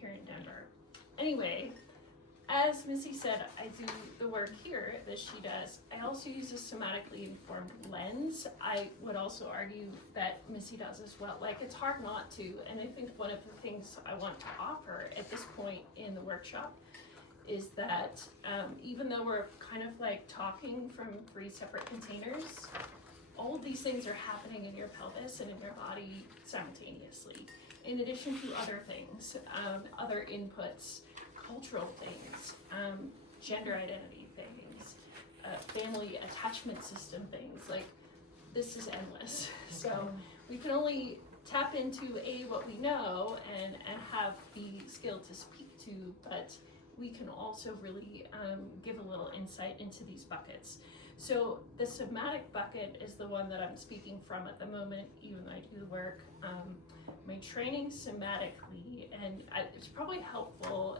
here in Denver. Anyway, as Missy said, I do the work here that she does. I also use a somatically informed lens. I would also argue that Missy does as well. Like, it's hard not to, and I think one of the things I want to offer at this point in the workshop is that even though we're kind of like talking from 3 separate containers, all of these things are happening in your pelvis and in your body simultaneously, in addition to other things, other inputs, cultural things, gender identity things, family attachment system things. Like, this is endless. So we can only tap into what we know and have the skill to speak to, but we can also really give a little insight into these buckets. So the somatic bucket is the one that I'm speaking from at the moment, even though I do the work. My training somatically, and it's probably helpful.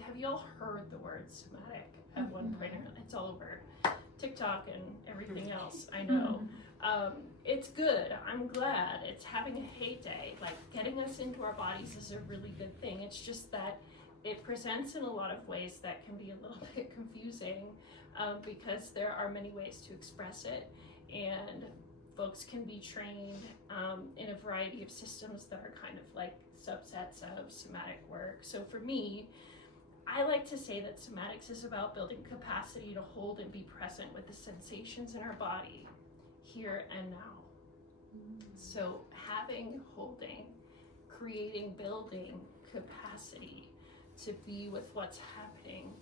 Have you all heard the word somatic at one point? It's all over TikTok and everything else, I know. it's good. I'm glad. It's having a heyday. Like, getting us into our bodies is a really good thing. It's just that it presents in a lot of ways that can be a little bit confusing, because there are many ways to express it, and folks can be trained in a variety of systems that are kind of like subsets of somatic work. So for me, I like to say that somatics is about building capacity to hold and be present with the sensations in our body here and now. So having, holding, creating, building capacity to be with what's happening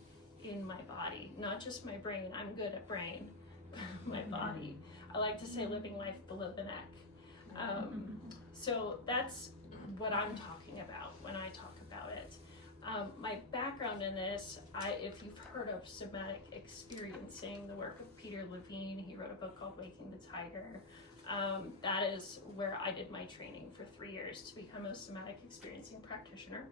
in my body, not just my brain. I'm good at brain, my body. I like to say living life below the neck. So that's what I'm talking about when I talk about it. My background in this, if you've heard of Somatic Experiencing, the work of Peter Levine, he wrote a book called Waking the Tiger. That is where I did my training for 3 years to become a Somatic Experiencing Practitioner.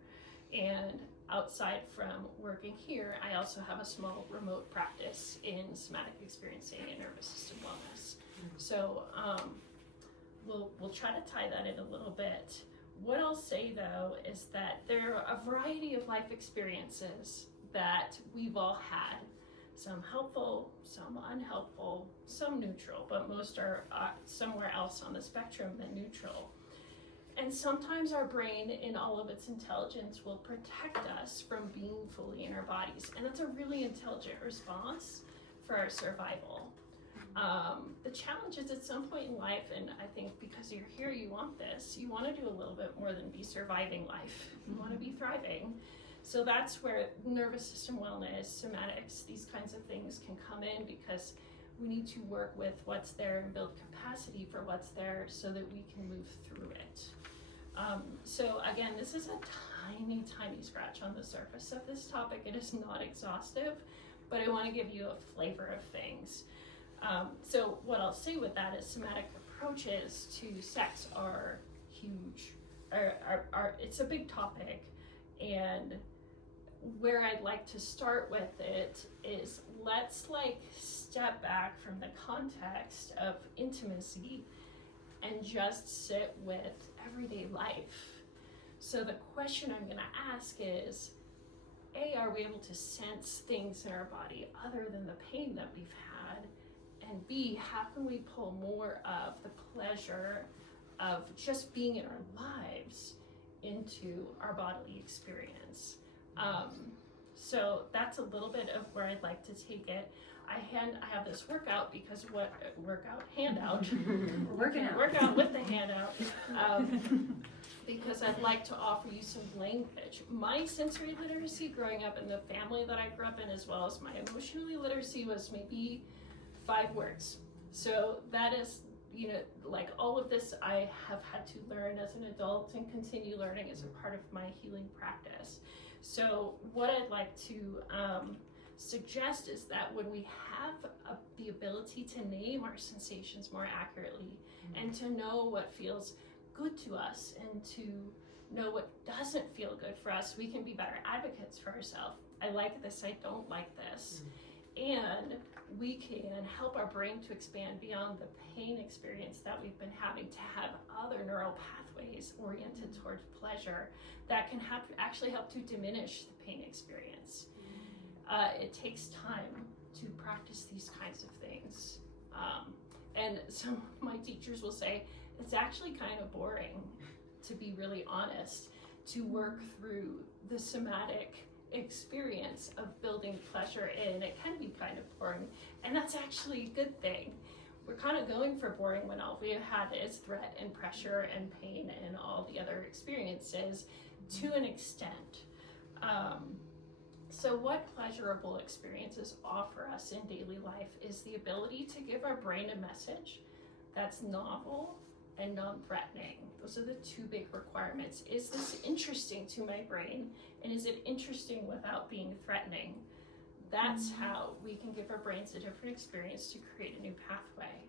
And outside from working here, I also have a small remote practice in somatic experiencing and nervous system wellness. So we'll try to tie that in a little bit. What I'll say though is that there are a variety of life experiences that we've all had. Some helpful, some unhelpful, some neutral, but most are somewhere else on the spectrum than neutral. And sometimes our brain, in all of its intelligence, will protect us from being fully in our bodies. And that's a really intelligent response for our survival. The challenge is at some point in life, and I think because you're here, you want this, you want to do a little bit more than be surviving life. You want to be thriving. So that's where nervous system wellness, somatics, these kinds of things can come in, because we need to work with what's there and build capacity for what's there so that we can move through it. So again, this is a tiny, tiny scratch on the surface of this topic. It is not exhaustive, but I want to give you a flavor of things. So what I'll say with that is somatic approaches to sex are huge. It's a big topic, and where I'd like to start with it is, let's step back from the context of intimacy and just sit with everyday life. So the question I'm going to ask is, A, are we able to sense things in our body other than the pain that we've had? And B, how can we pull more of the pleasure of just being in our lives into our bodily experience? So that's a little bit of where I'd like to take it. I have this workout because handout. We're working out with the handout, because I'd like to offer you some language. My sensory literacy growing up in the family that I grew up in, as well as my emotional literacy, was maybe 5 words. So that is, all of this I have had to learn as an adult and continue learning as a part of my healing practice. So what I'd like to suggest is that when we have the ability to name our sensations more accurately, and to know what feels good to us and to know what doesn't feel good for us, we can be better advocates for ourselves. I like this, I don't like this. And we can help our brain to expand beyond the pain experience that we've been having, to have other neural pathways oriented towards pleasure that can actually help to diminish the pain experience. It takes time to practice these kinds of things. And some of my teachers will say, it's actually kind of boring, to be really honest, to work through the somatic experience of building pleasure in. It can be kind of boring, and that's actually a good thing. We're kind of going for boring when all we have had is threat and pressure and pain and all the other experiences to an extent. So what pleasurable experiences offer us in daily life is the ability to give our brain a message that's novel and non-threatening. Those are the 2 big requirements. Is this interesting to my brain? And is it interesting without being threatening? That's how we can give our brains a different experience to create a new pathway.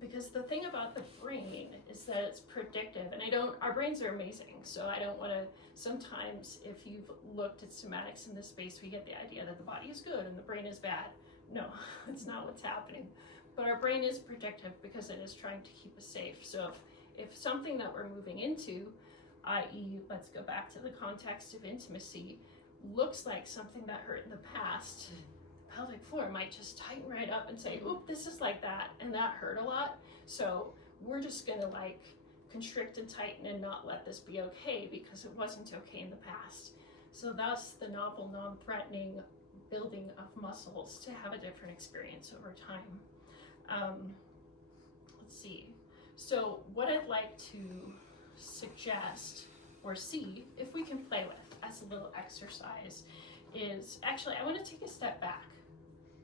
Because the thing about the brain is that it's predictive, and our brains are amazing, so I don't want to, sometimes if you've looked at somatics in this space, we get the idea that the body is good and the brain is bad. No, that's not what's happening. But our brain is protective because it is trying to keep us safe. So if something that we're moving into, i.e., let's go back to the context of intimacy, looks like something that hurt in the past, the pelvic floor might just tighten right up and say, oop, this is like that, and that hurt a lot. So we're just gonna like constrict and tighten and not let this be okay because it wasn't okay in the past. So thus the novel, non-threatening building of muscles to have a different experience over time. Let's see. So what I'd like to suggest or see if we can play with as a little exercise is, actually I want to take a step back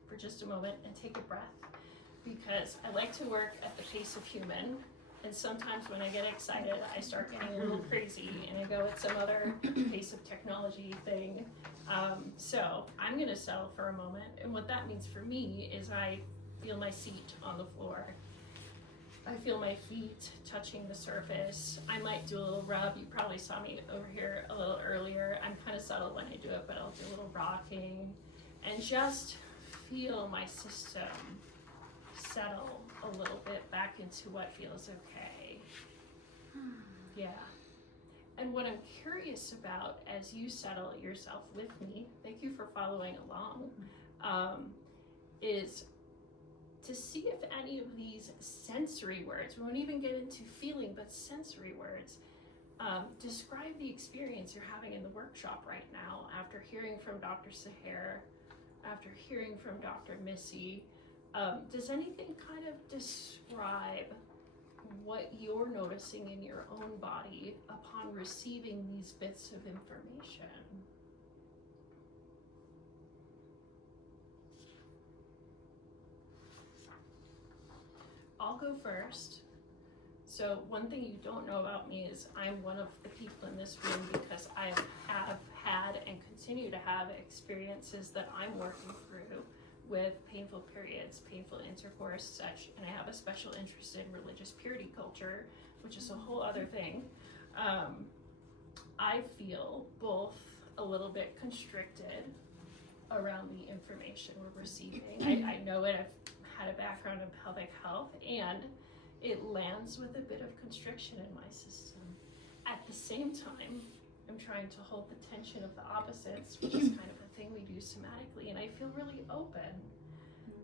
for just a moment and take a breath, because I like to work at the pace of human, and sometimes when I get excited I start getting a little crazy and I go at some other pace of technology thing. So I'm going to settle for a moment, and what that means for me is I feel my seat on the floor. I feel my feet touching the surface. I might do a little rub. You probably saw me over here a little earlier. I'm kind of subtle when I do it, but I'll do a little rocking and just feel my system settle a little bit back into what feels okay. Yeah. And what I'm curious about as you settle yourself with me, thank you for following along, is to see if any of these sensory words, we won't even get into feeling, but sensory words, describe the experience you're having in the workshop right now after hearing from Dr. Seher, after hearing from Dr. Missy. Does anything kind of describe what you're noticing in your own body upon receiving these bits of information? I'll go first. So one thing you don't know about me is I'm one of the people in this room because I have had and continue to have experiences that I'm working through with painful periods, painful intercourse, such, and I have a special interest in religious purity culture, which is a whole other thing. I feel both a little bit constricted around the information we're receiving. I know it, I've had a background in pelvic health, and it lands with a bit of constriction in my system. At the same time, I'm trying to hold the tension of the opposites, which is kind of a thing we do somatically, and I feel really open.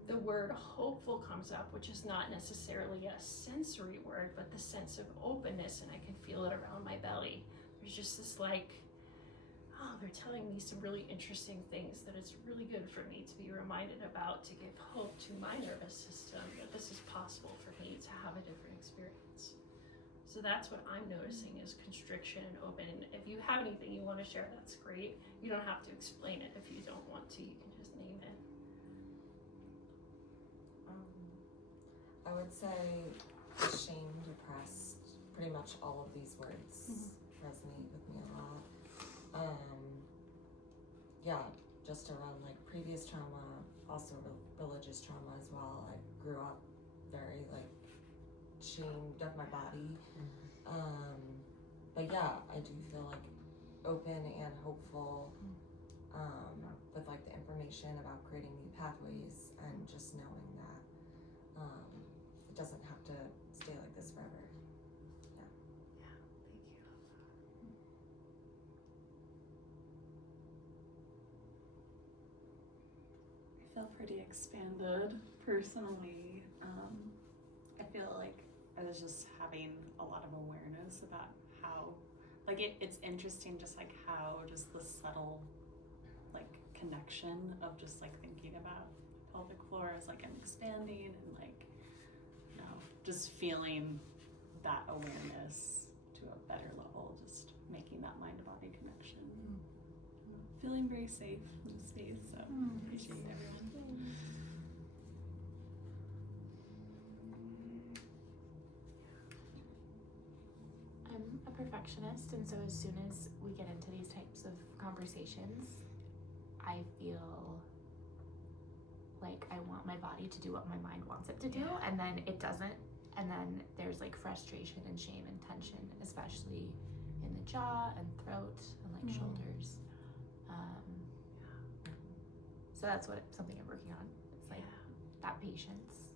The word hopeful comes up, which is not necessarily a sensory word, but the sense of openness, and I can feel it around my belly. There's just this like, oh, they're telling me some really interesting things that it's really good for me to be reminded about, to give hope to my nervous system that this is possible for me to have a different experience. So that's what I'm noticing is constriction and open. And if you have anything you want to share, that's great. You don't have to explain it if you don't want to. You can just name it. I would say shame, depressed, pretty much all of these words resonate with me a lot. Yeah, just around like previous trauma, also religious trauma as well. I grew up very like shamed of my body. But yeah, I do feel like open and hopeful with like the information about creating new pathways and just knowing that it doesn't have to stay like this forever. Yeah. Yeah, thank you. I feel pretty expanded personally. I feel like I was just having a lot of awareness about how, like it's interesting just like how just the subtle like connection of just like thinking about pelvic floor as like I'm expanding and like, you know, just feeling that awareness to a better level, just making that mind-body connection. Feeling very safe in the space, so appreciate everyone. I'm a perfectionist, and so as soon as we get into these types of conversations, I feel like I want my body to do what my mind wants it to do, and then it doesn't, and then there's like frustration and shame and tension, especially in the jaw and throat and like shoulders. So that's something I'm working on. It's like that patience.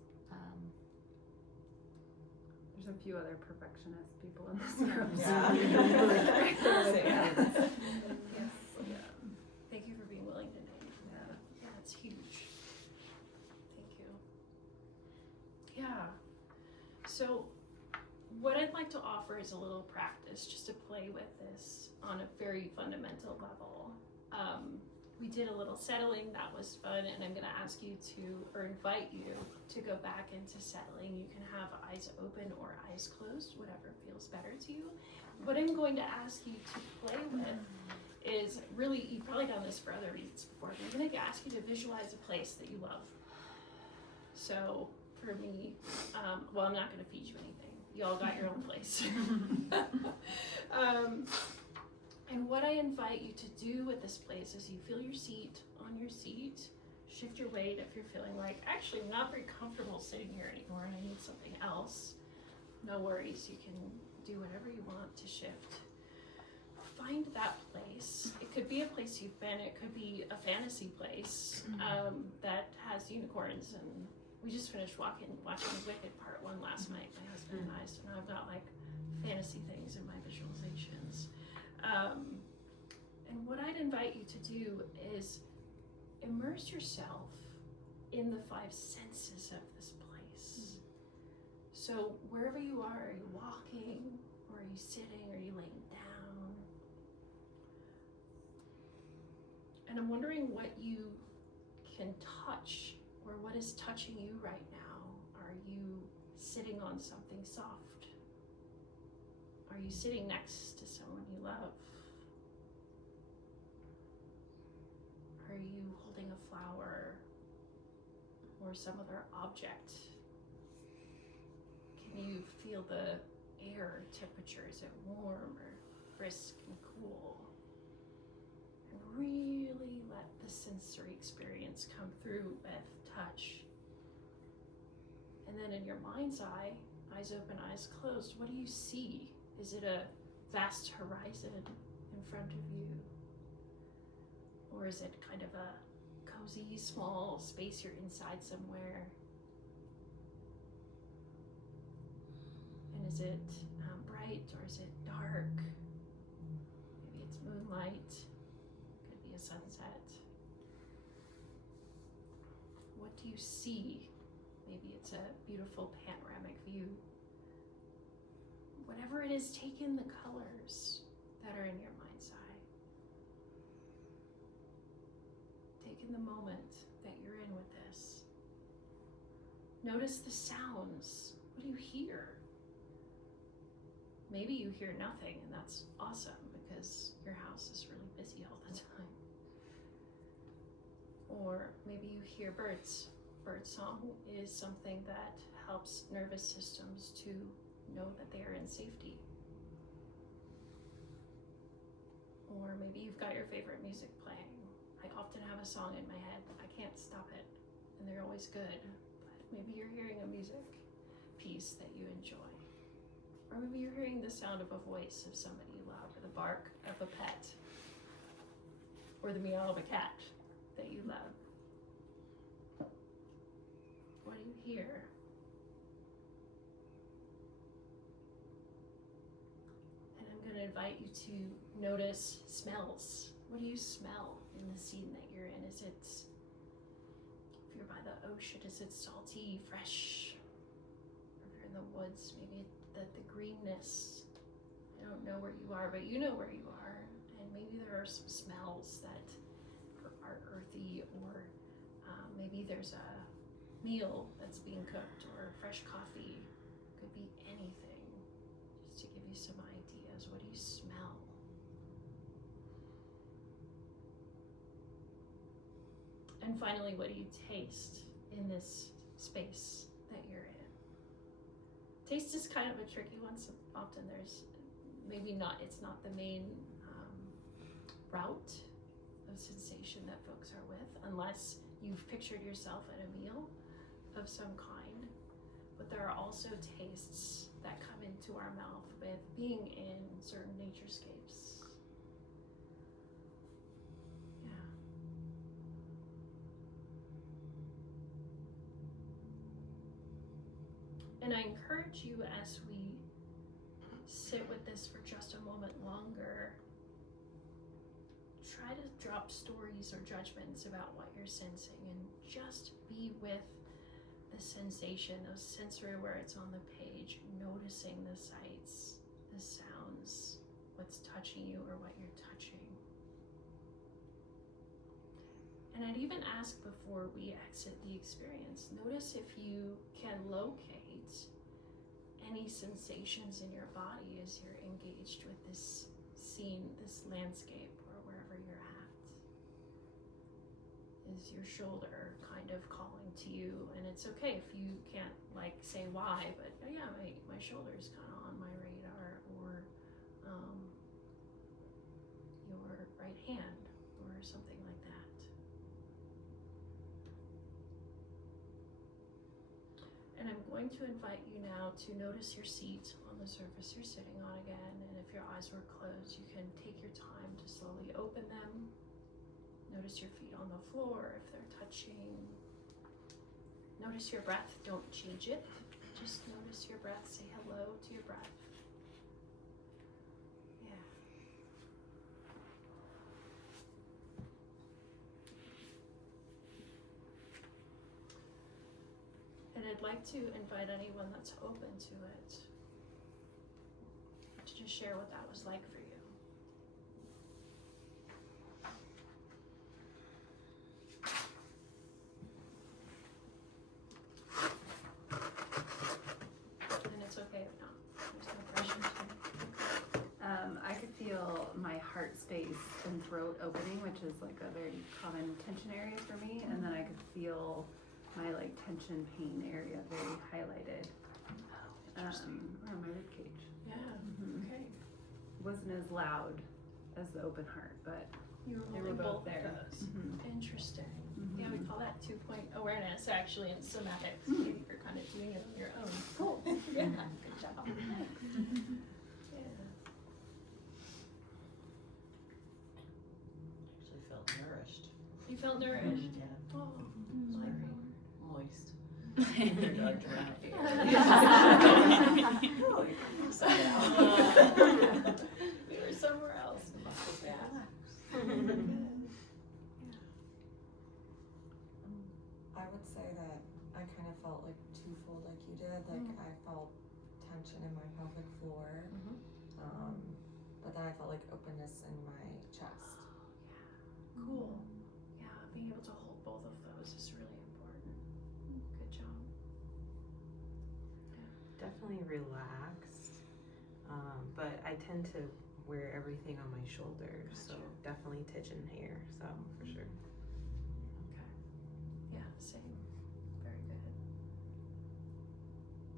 There's a few other perfectionist people in this room. Yeah. Thank you for being willing to name. Yeah, that's huge. Thank you. Yeah. So what I'd like to offer is a little practice just to play with this on a very fundamental level. We did a little settling, that was fun, and I'm gonna ask you or invite you to go back into settling. You can have eyes open or eyes closed, whatever feels better to you. What I'm going to ask you to play with is really, you've probably done this for other reasons before, but I'm gonna ask you to visualize a place that you love. So for me, well, I'm not gonna feed you anything. You all got your own place. And what I invite you to do with this place is you feel your seat on your seat, shift your weight if you're feeling like, actually I'm not very comfortable sitting here anymore and I need something else. No worries, you can do whatever you want to shift. Find that place. It could be a place you've been, it could be a fantasy place that has unicorns, and we just finished watching Wicked Part 1 last night, my husband and I, so now I've got like fantasy things in my visualizations. And what I'd invite you to do is immerse yourself in the 5 senses of this place. So wherever you are you walking, or are you sitting, or are you laying down? And I'm wondering what you can touch, or what is touching you right now. Are you sitting on something soft? Are you sitting next to someone you love? Are you holding a flower or some other object? Can you feel the air temperature? Is it warm or brisk and cool? And really let the sensory experience come through with touch. And then in your mind's eye, eyes open, eyes closed, what do you see? Is it a vast horizon in front of you? Or is it kind of a cozy, small space you're inside somewhere? And is it bright or is it dark? Maybe it's moonlight, could be a sunset. What do you see? Maybe it's a beautiful panoramic view. Whatever it is, take in the colors that are in your mind's eye. Take in the moment that you're in with this. Notice the sounds. What do you hear? Maybe you hear nothing, and that's awesome because your house is really busy all the time. Or maybe you hear birds. Bird song is something that helps nervous systems to know that they are in safety. Or maybe you've got your favorite music playing. I often have a song in my head. I can't stop it, and they're always good. But maybe you're hearing a music piece that you enjoy. Or maybe you're hearing the sound of a voice of somebody you love, or the bark of a pet, or the meow of a cat that you love. What do you hear? And I'm going to invite you to notice smells. What do you smell in the scene that you're in? Is it, if you're by the ocean, is it salty, fresh? Or if you're in the woods, maybe the greenness. I don't know where you are, but you know where you are. And maybe there are some smells that are earthy, or maybe there's a meal that's being cooked, or fresh coffee. Could be anything. Just to give you some ideas. What do you smell? And finally, what do you taste in this space that you're in? Taste is kind of a tricky one. So often there's maybe not, it's not the main route of sensation that folks are with, unless you've pictured yourself at a meal of some kind. But there are also tastes that come into our mouth with being in certain naturescapes. Yeah. And I encourage you, as we sit with this for just a moment longer, try to drop stories or judgments about what you're sensing and just be with the sensation, those sensory words on the page, noticing the sights, the sounds, what's touching you or what you're touching. And I'd even ask before we exit the experience, notice if you can locate any sensations in your body as you're engaged with this scene, this landscape, or wherever you're at. Is your shoulder kind of calling to you? And it's okay if you can't like say why, but yeah, my shoulder's kind of on my radar, or your right hand, or something like that. And I'm going to invite you now to notice your seat on the surface you're sitting on again. And if your eyes were closed, you can take your time to slowly open them. Notice your feet on the floor if they're touching. Notice your breath. Don't change it. Just notice your breath. Say hello to your breath. Yeah. And I'd like to invite anyone that's open to it to just share what that was like for you. And it's okay if not. There's no pressure. I could feel my heart space and throat opening, which is like a very common tension area for me, and then I could feel my like tension pain area very highlighted around my rib cage. Yeah. Mm-hmm. Okay. Wasn't as loud as the open heart, but You they were were holding both both there. those. Mm-hmm. Interesting. Mm-hmm. Yeah, we call that 2-point awareness actually in somatics. Maybe you're kind of doing it on your own. Cool. Yeah, good job. Yeah. Actually felt nourished. You felt nourished? Yeah. Oh, Moist. we were somewhere else. Yeah. I would say that I kind of felt like twofold like you did. Like I felt tension in my pelvic floor, but then I felt like openness in my chest. Cool. Yeah, being able to hold both of those is really important. Good job. Definitely relaxed, but I tend to wear everything on my shoulders, so definitely tension here, so for sure. Okay. Yeah, same. Very good.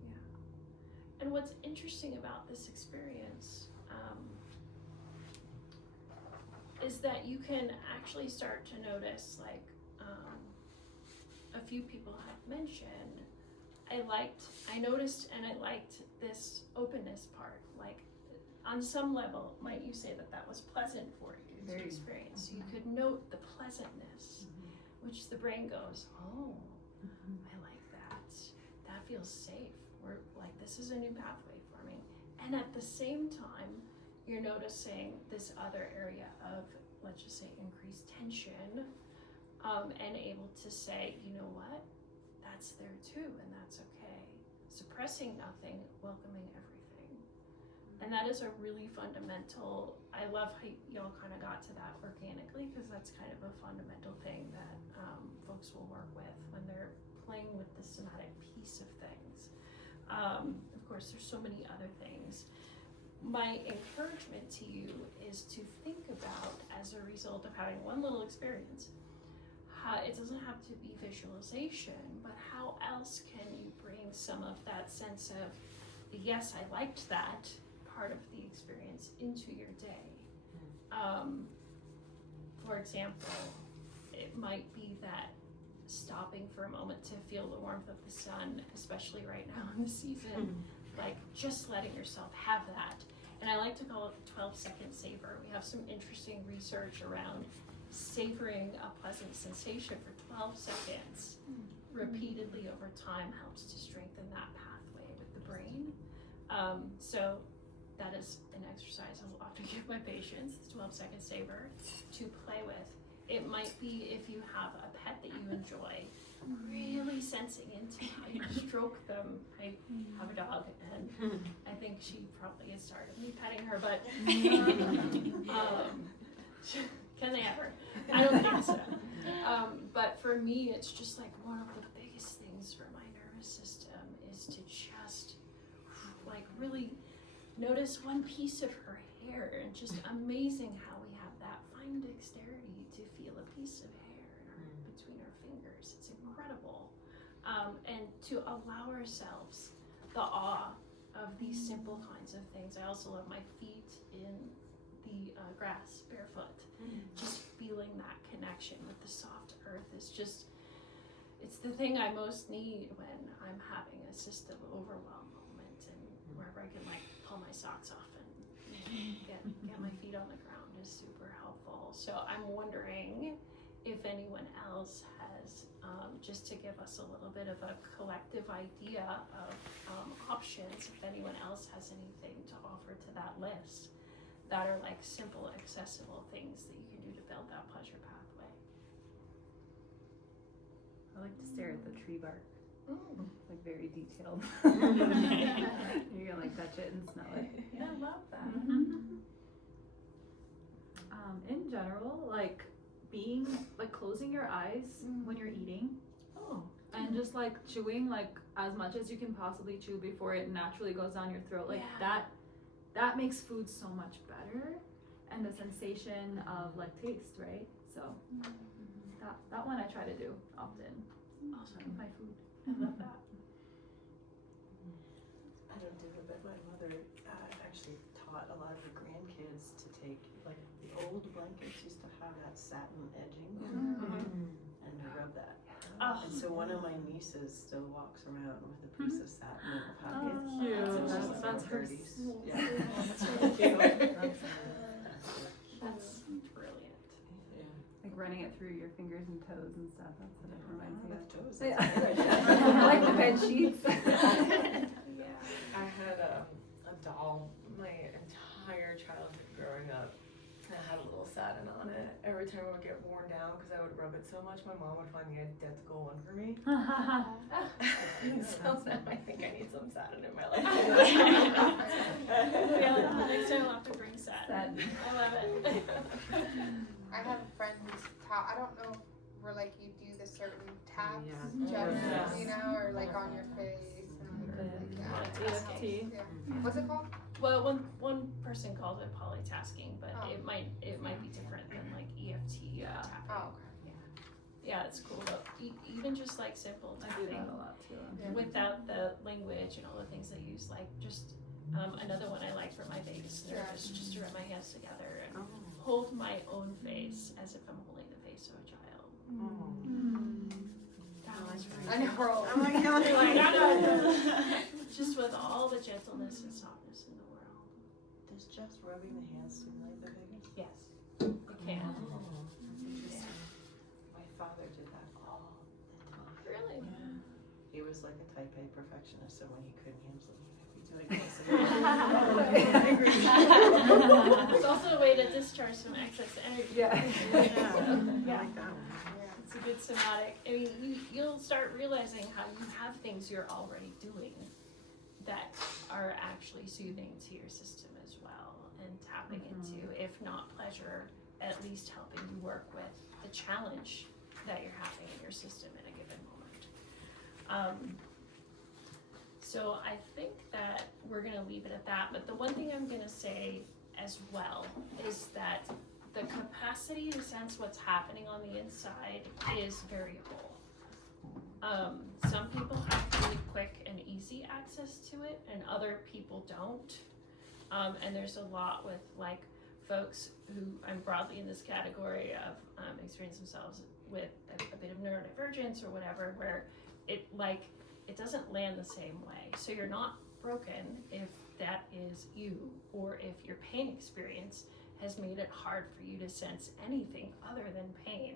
Yeah. And what's interesting about this experience is that you can actually start to notice, like a few people have mentioned, I noticed and I liked this openness part. Like on some level, might you say that was pleasant for you to experience? So you could note the pleasantness, which the brain goes, oh, I like that. That feels safe. We're like, this is a new pathway for me. And at the same time, you're noticing this other area of, let's just say, increased tension, and able to say, you know what, that's there too, and that's okay. Suppressing nothing, welcoming everything. And that is a really fundamental, I love how y'all kind of got to that organically, because that's kind of a fundamental thing that folks will work with when they're playing with the somatic piece of things. Of course, there's so many other things. My encouragement to you is to think about, as a result of having one little experience, how it doesn't have to be visualization, but how else can you bring some of that sense of, yes, I liked that part of the experience into your day. For example, it might be that stopping for a moment to feel the warmth of the sun, especially right now in the season, like just letting yourself have that. And I like to call it the 12-second savor. We have some interesting research around savoring a pleasant sensation for 12 seconds repeatedly over time helps to strengthen that pathway with brain. So that is an exercise I will often give my patients, the 12-second saver, to play with. It might be if you have a pet that you enjoy, really sensing into how you stroke them. I have a dog, and I think she probably gets tired of me petting her, but can they ever? I don't think so. But for me, it's just like one of the biggest things for my nervous system is to just like really notice one piece of her hair, and just amazing how we have that fine dexterity to feel a piece of hair between our fingers. It's incredible. And to allow ourselves the awe of these simple kinds of things. I also love my feet in the grass barefoot. Just feeling that connection with the soft earth is just, it's the thing I most need when I'm having a system overwhelm moment, and wherever I can like pull my socks off and get my feet on the ground is super helpful. So I'm wondering if anyone else has, just to give us a little bit of a collective idea of options, if anyone else has anything to offer to that list that are like simple, accessible things that you can do to build that pleasure pathway. I like to stare at the tree bark. Like very detailed. You can like touch it and smell it. Yeah, I love that. In general, like being like closing your eyes when you're eating. And just like chewing like as much as you can possibly chew before it naturally goes down your throat. Like that makes food so much better, and the sensation of like taste, right? So that one I try to do often. Also with my food. I love that. I don't do it, but my mother actually taught a lot of her grandkids to take, like, the old blankets used to have that satin edging, and to rub that. And so one of my nieces still walks around with a piece of satin in her pocket. Cute. That's her. Yeah. That's brilliant. Like running it through your fingers and toes and stuff. That's what it reminds me of. Toes. I like the bed sheets. I had a doll my entire childhood growing up. And it had a little satin on it. Every time it would get worn down because I would rub it so much, my mom would find the identical one for me. And so now I think I need some satin in my life. Next time I'll have to bring satin. I love it. I have a friend who's taught, I don't know where like you do the certain taps, Yeah. you know, or like on your face and like EFT. Yeah. What's it called? Well, one person calls it polytasking, but it might be different than like EFT tapping. Oh, okay. Yeah, it's cool. But even just like simple I do tapping that a lot too. without the language and all the things they use, like just another one I like for my vagus nerve is just to rub my hands together and hold my own face as if I'm holding the face of a child. That was really I know we're all. Oh my God. just with all the gentleness and softness in the world. Does just rubbing the hands stimulate the vagus? Yes, it can. My father did that all the time. Really? Yeah. He was like a type A perfectionist, so when he couldn't, he was like, It's also a way to discharge some excess energy. Yeah. I like that one. It's a good somatic. I mean, you'll start realizing how you have things you're already doing that are actually soothing to your system as well, and tapping into, if not pleasure, at least helping you work with the challenge that you're having in your system in a given moment. So I think that we're gonna leave it at that, but the one thing I'm gonna say as well is that the capacity to sense what's happening on the inside is very whole. Some people have really quick and easy access to it, and other people don't. And there's a lot with like folks who I'm broadly in this category of experience themselves with a bit of neurodivergence or whatever, where it doesn't land the same way. So you're not broken if that is you, or if your pain experience has made it hard for you to sense anything other than pain.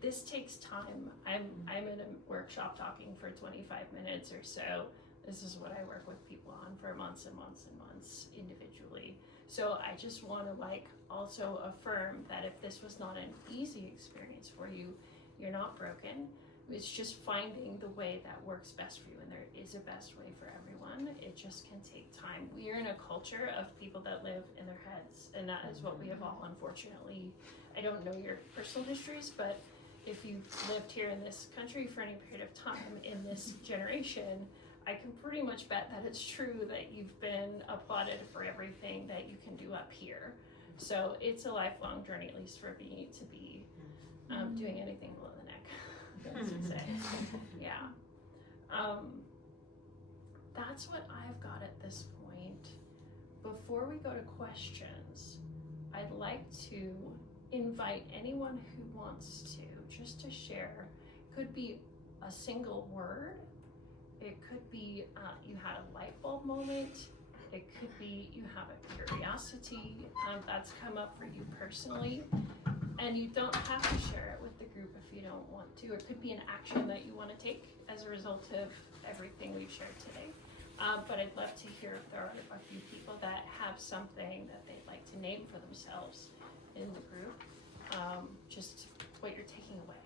This takes time. I'm in a workshop talking for 25 minutes or so This is what I work with people on for months and months and months individually. So I just want to like also affirm that if this was not an easy experience for you, you're not broken. It's just finding the way that works best for you, and there is a best way for everyone. It just can take time. We are in a culture of people that live in their heads, and that is what we have all, unfortunately. I don't know your personal histories, but if you've lived here in this country for any period of time in this generation, I can pretty much bet that it's true that you've been applauded for everything that you can do up here. So it's a lifelong journey, at least for me, to be doing anything below the neck, as you say. Yeah. That's what I've got at this point. Before we go to questions, I'd like to invite anyone who wants to just to share. Could be a single word. It could be you had a light bulb moment. It could be you have a curiosity that's come up for you personally. And you don't have to share it with the group if you don't want to. It could be an action that you want to take as a result of everything we've shared today. But I'd love to hear if there are a few people that have something that they'd like to name for themselves in the group. Just what you're taking away.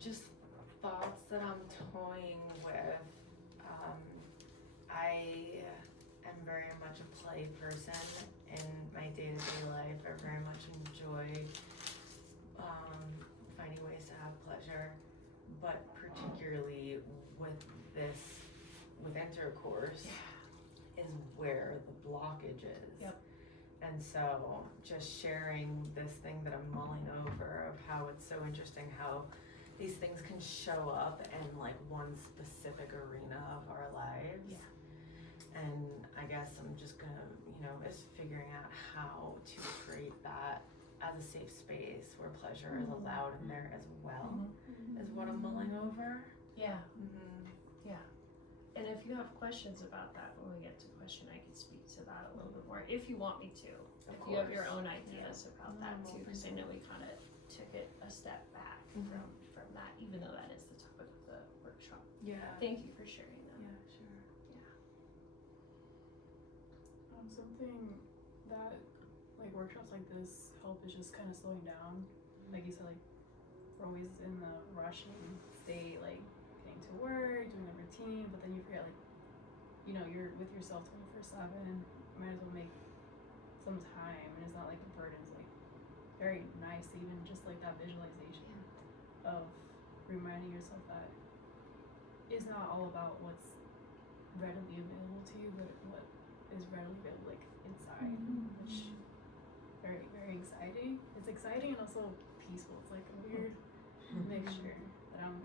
Just thoughts that I'm toying with. I am very much a play person in my day-to-day life. I very much enjoy finding ways to have pleasure, but particularly with intercourse is where the blockage is. Yep. And so just sharing this thing that I'm mulling over of how it's so interesting how these things can show up in like one specific arena of our lives. Yeah. And I guess I'm just gonna, is figuring out how to create that as a safe space where pleasure is allowed in there as well, is what I'm mulling over. Yeah. Yeah. And if you have questions about that when we get to question, I can speak to that a little bit more if you want me to. If you have your own ideas about that too, because I know we kind of took it a step back from that, even though that is the topic of the workshop. Yeah. Thank you for sharing that. Yeah, sure. Yeah. Something that like workshops like this help is just kind of slowing down. Like you said, like we're always in the rushing state, like getting to work, doing a routine, but then you forget like, you're with yourself 24/7. Might as well make some time, and it's not like the burden's like very nice to even just like that visualization of reminding yourself that it's not all about what's readily available to you, but what is readily available like inside, which very, very exciting. It's exciting and also peaceful. It's like a weird mixture that I'm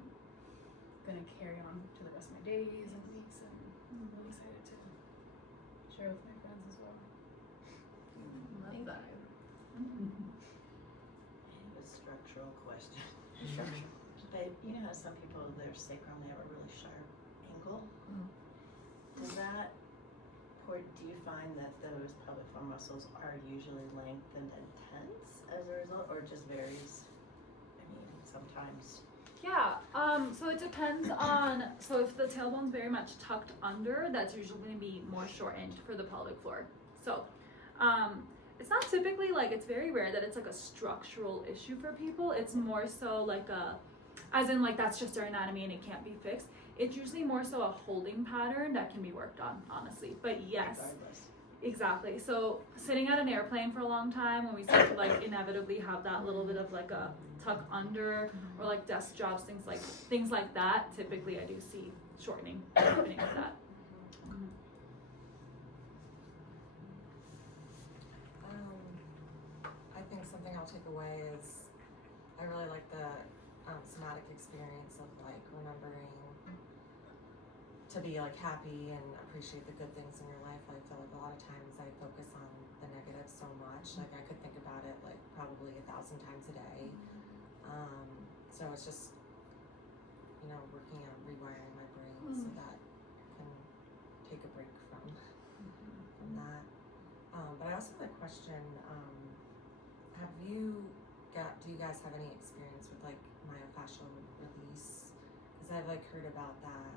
gonna carry on to the rest of my days and weeks, and I'm really excited to share with my friends as well. Love that. I have a structural question. But you know how some people, their sacrum, they have a really sharp angle? Does that, or do you find that those pelvic floor muscles are usually lengthened and tense as a result, or it just varies? I mean, sometimes. Yeah, so it depends on, so if the tailbone's very much tucked under, that's usually going to be more shortened for the pelvic floor. So, it's not typically like, it's very rare that it's like a structural issue for people. It's more so like as in like that's just their anatomy and it can't be fixed. It's usually more so a holding pattern that can be worked on, honestly. But yes, Regardless. exactly. So sitting at an airplane for a long time, when we start to like inevitably have that little bit of like a tuck under, or like desk jobs, things like that, typically I do see shortening happening with that. I think something I'll take away is I really like the somatic experience of like remembering to be like happy and appreciate the good things in your life. I feel like a lot of times I focus on the negative so much. Like I could think about it like probably 1,000 times a day. So it's just, working on rewiring my brain so that I can take a break from that. But I also have a question. Do you guys have any experience with like myofascial release release, because I've like heard about that,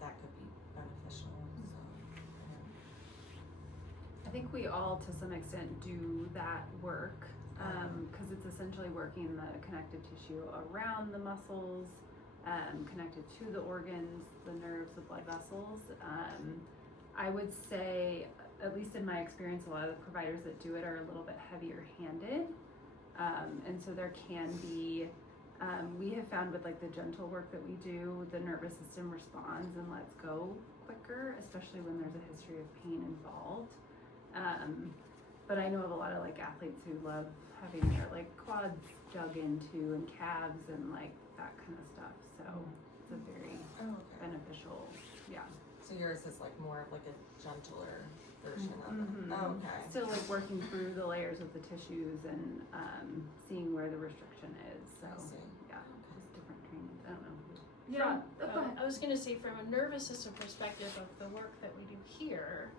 that could be beneficial. So, I think we all, to some extent, do that work because it's essentially working the connective tissue around the muscles, connected to the organs, the nerves, the blood vessels. I would say, at least in my experience, a lot of the providers that do it are a little bit heavier handed. And so there can be, we have found with like the gentle work that we do, the nervous system responds and lets go quicker, especially when there's a history of pain involved. But I know of a lot of like athletes who love having their like quads dug into and calves and like that kind of stuff. So it's a very beneficial, yeah. So yours is like more of like a gentler version of it. Oh, okay. Still like working through the layers of the tissues and seeing where the restriction is. So yeah, just different trainings. I don't know. Yeah, go ahead. I was going to say from a nervous system perspective of the work that we do here,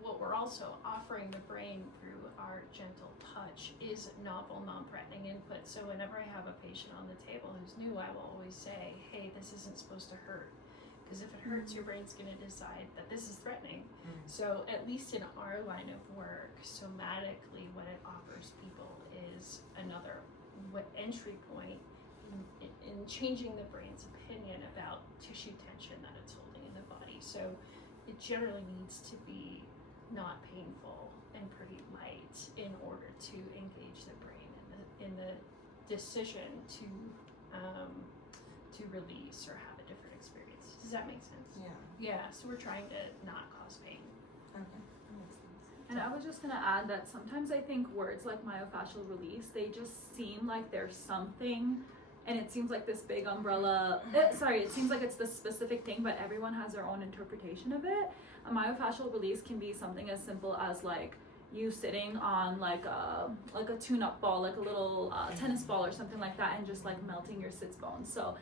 what we're also offering the brain through our gentle touch is novel, non-threatening input. So whenever I have a patient on the table who's new, I will always say, hey, this isn't supposed to hurt. Because if it hurts, your brain's going to decide that this is threatening. So at least in our line of work, somatically, what it offers people is another entry point in changing the brain's opinion about tissue tension that it's holding in the body. So it generally needs to be not painful and pretty light in order to engage the brain in the decision to release or have a different experience. Does that make sense? Yeah. Yeah, so we're trying to not cause pain. Okay, that makes sense. And I was just gonna add that sometimes I think words like myofascial release, they just seem like there's something, and it seems like this big umbrella, it seems like it's this specific thing, but everyone has their own interpretation of it. A myofascial release can be something as simple as like you sitting on like a tune-up ball, like a little tennis ball or something like that, and just like melting your sits bones. So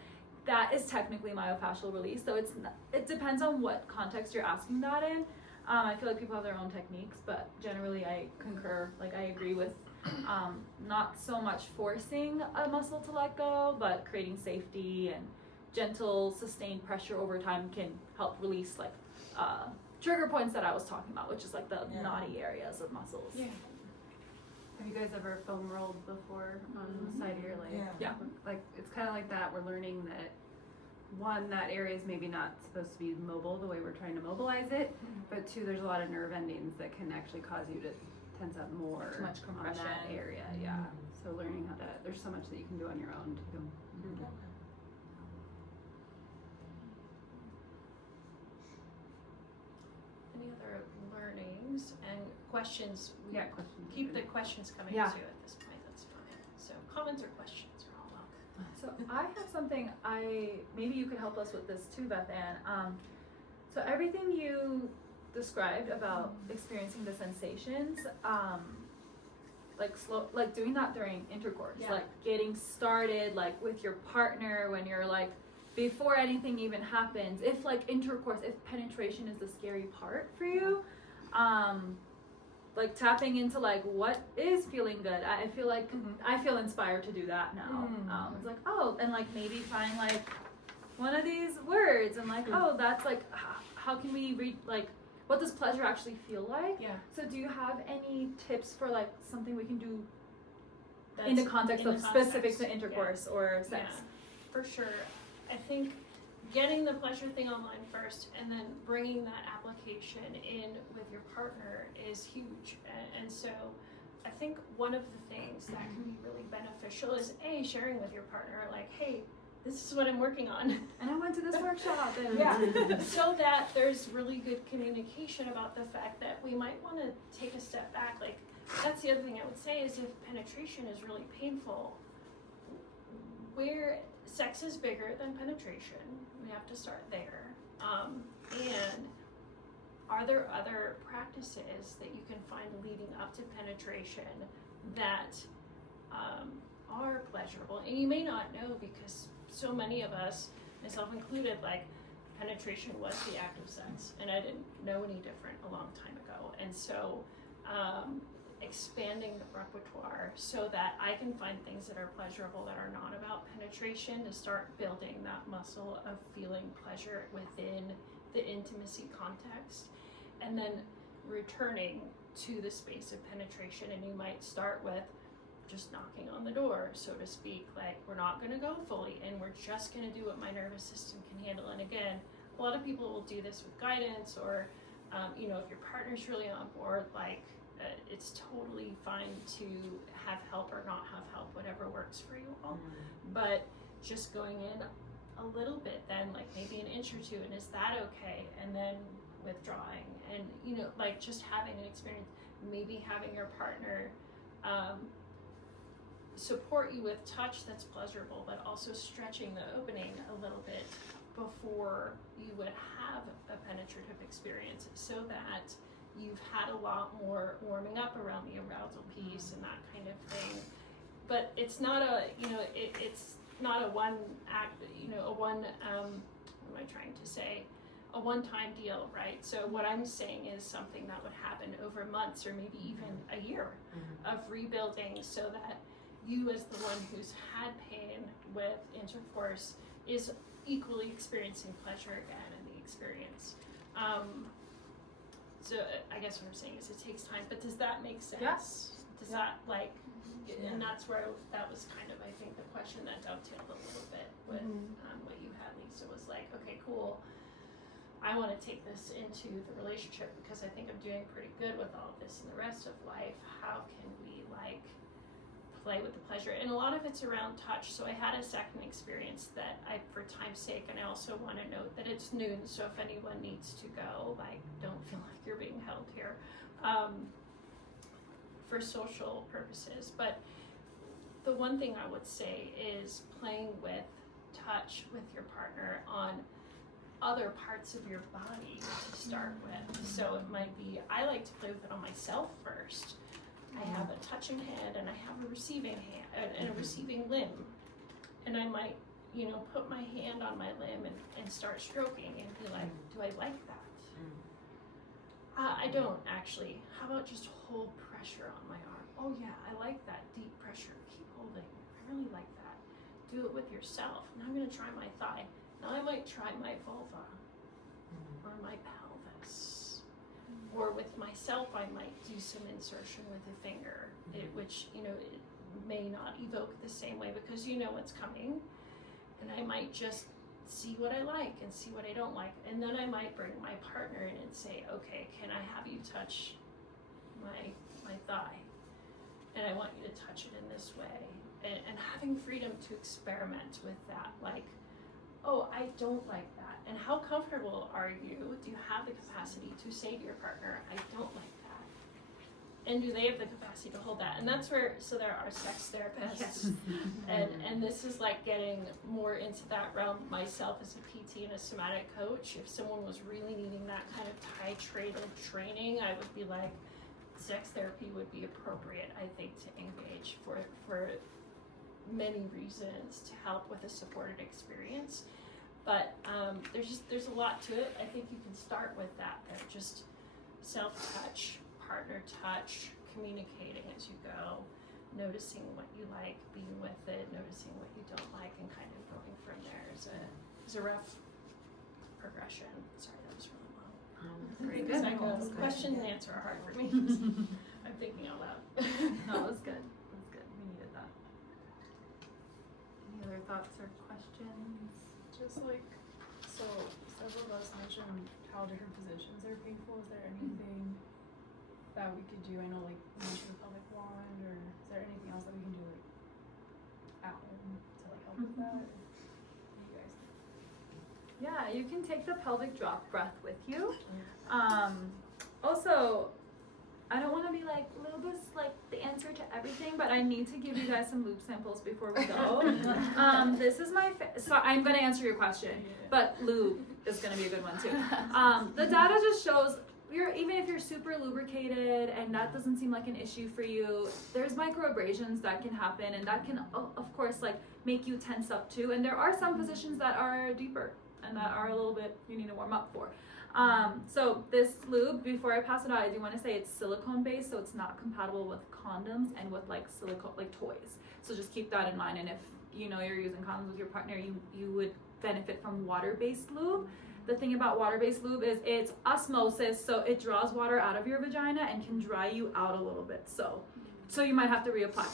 that is technically myofascial release. So it depends on what context you're asking that in. I feel like people have their own techniques, but generally I concur, like I agree with not so much forcing a muscle to let go, but creating safety and gentle, sustained pressure over time can help release like trigger points that I was talking about, which is like the knotty areas of muscles. Yeah. Have you guys ever foam rolled before on the side of your leg? Yeah. Like it's kind of like that. We're learning that one, that area is maybe not supposed to be mobile the way we're trying to mobilize it, but two, there's a lot of nerve endings that can actually cause you to tense up more Too much on compression. that area. Yeah. So learning how to, there's so much that you can do on your own too. Any other learnings and questions? Yeah, questions. Keep the questions coming too at this point. That's fine. So comments or questions are all welcome. So I have something maybe you could help us with this too, Beth Anne. So everything you described about experiencing the sensations, like doing that during intercourse, like getting started like with your partner when you're like before anything even happens, if like intercourse, if penetration is the scary part for you, like tapping into like what is feeling good. I feel like I feel inspired to do that now. It's like, oh, and like maybe find like one of these words and like, oh, that's like how can we read, like what does pleasure actually feel like? Yeah. So do you have any tips for like something we can do That's in the context in of the specific context, to intercourse or sex? Yeah, for sure. I think getting the pleasure thing online first and then bringing that application in with your partner is huge. And so I think one of the things that can be really beneficial is sharing with your partner like, hey, this is what I'm working on. And I went to this workshop and so that there's really good communication about the fact that we might want to take a step back. Like that's the other thing I would say is if penetration is really painful, where sex is bigger than penetration, we have to start there. And are there other practices that you can find leading up to penetration that are pleasurable? And you may not know because so many of us, myself included, like penetration was the act of sex, and I didn't know any different a long time ago. And so expanding the repertoire so that I can find things that are pleasurable that are not about penetration, to start building that muscle of feeling pleasure within the intimacy context, and then returning to the space of penetration. And you might start with just knocking on the door, so to speak, like we're not going to go fully in, we're just going to do what my nervous system can handle. And again, a lot of people will do this with guidance, or you know, if your partner's really on board, like it's totally fine to have help or not have help, whatever works for you all. But just going in a little bit, then like maybe an inch or two, and is that okay? And then withdrawing, and you know, like just having an experience, maybe having your partner support you with touch that's pleasurable, but also stretching the opening a little bit before you would have a penetrative experience, so that you've had a lot more warming up around the arousal piece and that kind of thing. But it's not a, you know, it's not a one act, you know, a one, what am I trying to say? A one-time deal, right? So what I'm saying is something that would happen over months or maybe even a year of rebuilding, so that you, as the one who's had pain with intercourse, is equally experiencing pleasure again in the experience. So I guess what I'm saying is it takes time, but does that make sense? Yes. Does that like, and that's where that was kind of, I think, the question that dovetailed a little bit with what you had, Lisa, was like, okay, cool. I want to take this into the relationship because I think I'm doing pretty good with all of this in the rest of life. How can we like play with the pleasure? And a lot of it's around touch. So I had a second experience that I, for time's sake, and I also want to note that it's noon, so if anyone needs to go, like, don't feel like you're being held here for social purposes. But the one thing I would say is playing with touch with your partner on other parts of your body to start with. So it might be, I like to play with it on myself first. I have a touching hand and I have a receiving hand and a receiving limb, and I might, you know, put my hand on my limb and start stroking and be like, do I like that? I don't actually. How about just hold pressure on my arm? Oh yeah, I like that deep pressure. Keep holding. I really like that. Do it with yourself. Now I'm gonna try my thigh. Now I might try my vulva or my pelvis. Or with myself, I might do some insertion with a finger, which, you know, it may not evoke the same way because you know what's coming. And I might just see what I like and see what I don't like. And then I might bring my partner in and say, okay, can I have you touch my thigh? And I want you to touch it in this way. And having freedom to experiment with that, like, oh, I don't like that. And how comfortable are you? Do you have the capacity to say to your partner, I don't like that? And do they have the capacity to hold that? And that's where, so there are sex therapists. And this is like getting more into that realm. Myself as a PT and a somatic coach, if someone was really needing that kind of titrated training, I would be like, sex therapy would be appropriate, I think, to engage for many reasons to help with a supported experience. But there's a lot to it. I think you can start with that. They're just self-touch, partner touch, communicating as you go, noticing what you like, being with it, noticing what you don't like, and kind of going from there is a rough progression. Sorry, that was really long. Pretty good. Question and answer are hard for me. I'm thinking out loud. No, it was good. It was good. We needed that. Any other thoughts or questions? Just like, so several of us mentioned how different positions are painful. Is there anything that we could do? I know, like, you mentioned the pelvic wand, or is there anything else that we can do, like, at home to, like, help with that? Or what do you guys think? Yeah, you can take the pelvic drop breath with you. Also, I don't want to be like, lube is like the answer to everything, but I need to give you guys some lube samples before we go. This is my, so I'm going to answer your question, but lube is going to be a good one too. The data just shows, even if you're super lubricated and that doesn't seem like an issue for you, there's microabrasions that can happen, and that can, of course, like make you tense up too. And there are some positions that are deeper. and that are a little bit, you need to warm up for. So this lube, before I pass it out, I do want to say it's silicone based, so it's not compatible with condoms and with like silicone, like toys. So just keep that in mind. And if you know you're using condoms with your partner, you would benefit from water-based lube. The thing about water-based lube is it's osmosis, so it draws water out of your vagina and can dry you out a little bit. So you might have to reapply.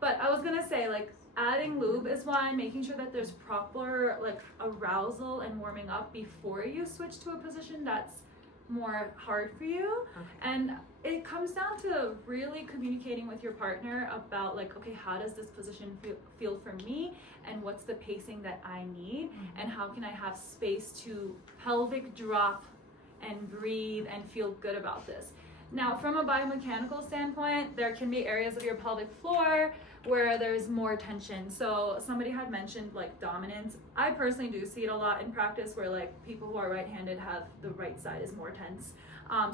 But I was gonna say, like, adding lube is one, making sure that there's proper like arousal and warming up before you switch to a position that's more hard for you. And it comes down to really communicating with your partner about like, okay, how does this position feel for me, and what's the pacing that I need, and how can I have space to pelvic drop and breathe and feel good about this. Now, from a biomechanical standpoint, there can be areas of your pelvic floor where there's more tension. So somebody had mentioned like dominance. I personally do see it a lot in practice where like people who are right-handed have the right side is more tense.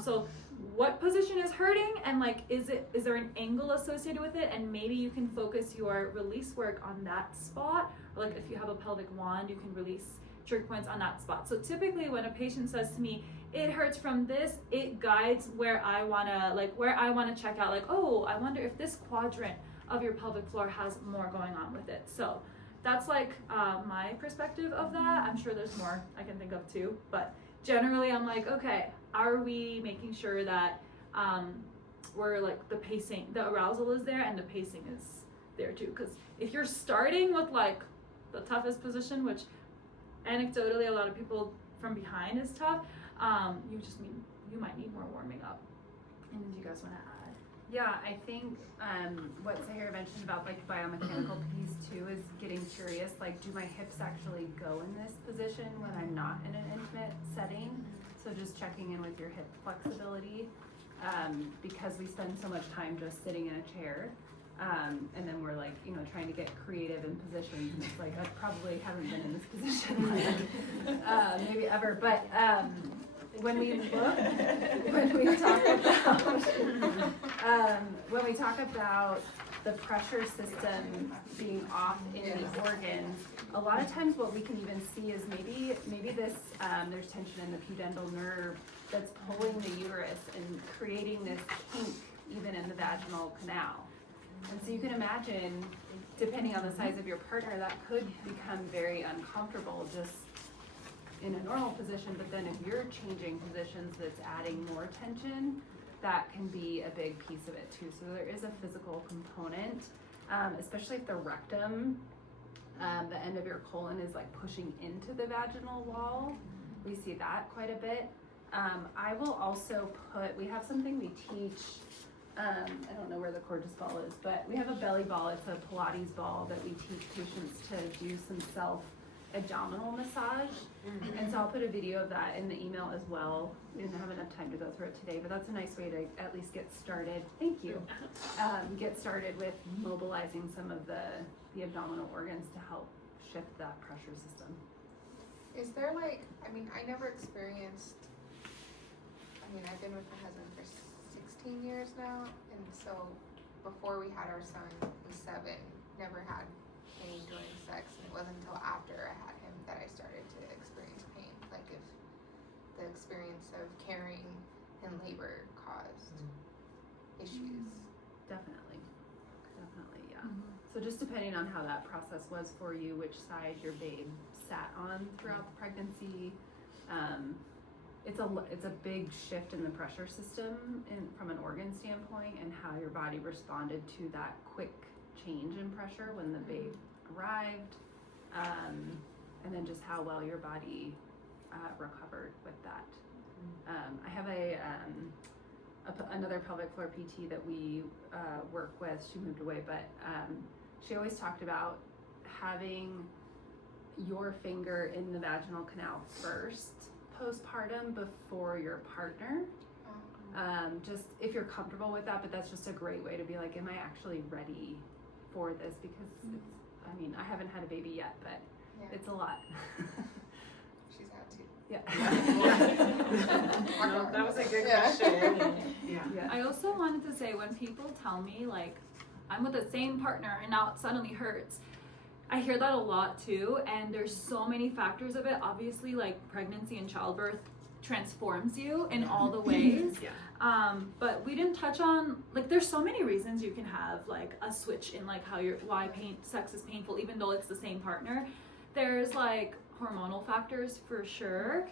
So what position is hurting, and like is there an angle associated with it, and maybe you can focus your release work on that spot. Or like if you have a pelvic wand, you can release trigger points on that spot. So typically when a patient says to me, it hurts from this, it guides where I wanna check out, like, oh, I wonder if this quadrant of your pelvic floor has more going on with it. So that's like my perspective of that. I'm sure there's more I can think of too, but generally I'm like, okay, are we making sure that we're like the pacing, the arousal is there and the pacing is there too? Because if you're starting with like the toughest position, which anecdotally a lot of people from behind is tough, you might need more warming up. And do you guys want to add? Yeah, I think what Seher mentioned about like the biomechanical piece too is getting curious, like, do my hips actually go in this position when I'm not in an intimate setting? So just checking in with your hip flexibility, because we spend so much time just sitting in a chair, and then we're like, trying to get creative in positions, and it's like, I probably haven't been in this position maybe ever, but when we talk about the pressure system being off in the organs, a lot of times what we can even see is maybe this there's tension in the pudendal nerve that's pulling the uterus and creating this kink even in the vaginal canal. And so you can imagine, depending on the size of your partner, that could become very uncomfortable just in a normal position, but then if you're changing positions that's adding more tension, that can be a big piece of it too. So there is a physical component, especially if the rectum, the end of your colon is like pushing into the vaginal wall. We see that quite a bit. I will also we have something we teach, I don't know where the Cortis ball is, but we have a belly ball. It's a Pilates ball that we teach patients to do some self-abdominal massage. And so I'll put a video of that in the email as well. We didn't have enough time to go through it today, but that's a nice way to at least get started. Thank you. Get started with mobilizing some of the abdominal organs to help shift that pressure system. Is there like, I never experienced, I've been with my husband for 16 years now, and so before we had our son, who's 7, never had pain during sex, and it wasn't until after I had him that I started to experience pain, like if the experience of carrying in labor caused issues. Definitely, yeah. So just depending on how that process was for you, which side your babe sat on throughout the pregnancy, it's a big shift in the pressure system from an organ standpoint, and how your body responded to that quick change in pressure when the babe arrived, and then just how well your body recovered with that. I have another pelvic floor PT that we work with. She moved away, but she always talked about having your finger in the vaginal canal first postpartum before your partner. Just if you're comfortable with that, but that's just a great way to be like, am I actually ready for this? Because I haven't had a baby yet, but it's a lot. She's had 2. Yeah. No, that was a good question. Yeah. I also wanted to say, when people tell me like I'm with the same partner and now it suddenly hurts, I hear that a lot too, and there's so many factors of it. Obviously, like pregnancy and childbirth transforms you in all the ways. But we didn't touch on, like, there's so many reasons you can have like a switch in like why sex is painful, even though it's the same partner. There's like hormonal factors for sure.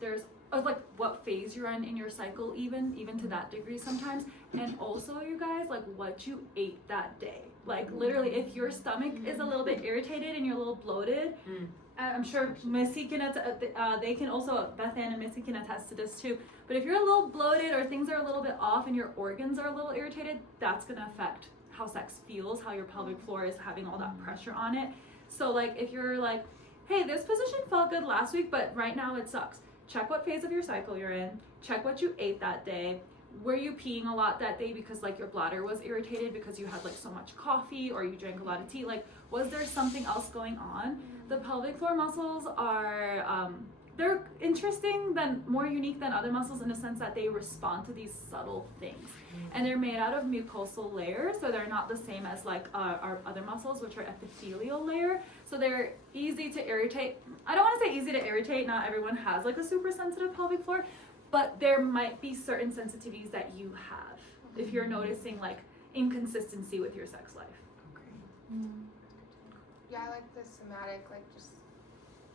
There's like what phase you're in your cycle, even to that degree sometimes. And also, you guys, like what you ate that day. Like literally, if your stomach is a little bit irritated and you're a little bloated, I'm sure Missy can they can also, Beth Anne and Missy can attest to this too. But if you're a little bloated or things are a little bit off and your organs are a little irritated, that's gonna affect how sex feels, how your pelvic floor is having all that pressure on it. So like if you're like, hey, this position felt good last week, but right now it sucks. Check what phase of your cycle you're in. Check what you ate that day. Were you peeing a lot that day because like your bladder was irritated because you had like so much coffee or you drank a lot of tea? Like, was there something else going on? The pelvic floor muscles are, they're interesting, more unique than other muscles in the sense that they respond to these subtle things. And they're made out of mucosal layers, so they're not the same as like our other muscles, which are epithelial layer. So they're easy to irritate. I don't want to say easy to irritate. Not everyone has like a super sensitive pelvic floor, but there might be certain sensitivities that you have if you're noticing like inconsistency with your sex life. Yeah, I like the somatic, like just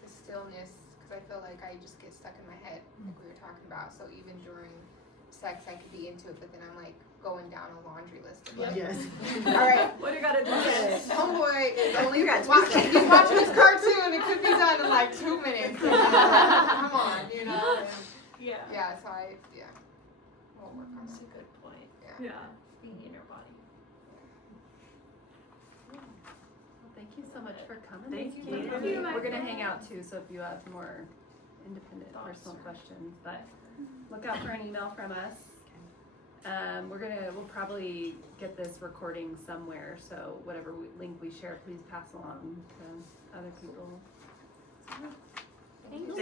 the stillness, because I feel like I just get stuck in my head, like we were talking about. So even during sex, I could be into it, but then I'm like going down a laundry list. Of, like, Yes. all right, What do you gotta do? homeboy is only You got watching, he's watching this cartoon. It could be done in like 2 minutes. Come on, you know. And, yeah. So we'll work on That's that. a good point. Yeah. Being in your body. Well, thank you so much for coming. Thank you for Katie. coming. We're gonna hang out too, so if you have more independent personal questions, but look out for an email from us. We'll probably get this recording somewhere, so whatever link we share, please pass along to other people. Thank you.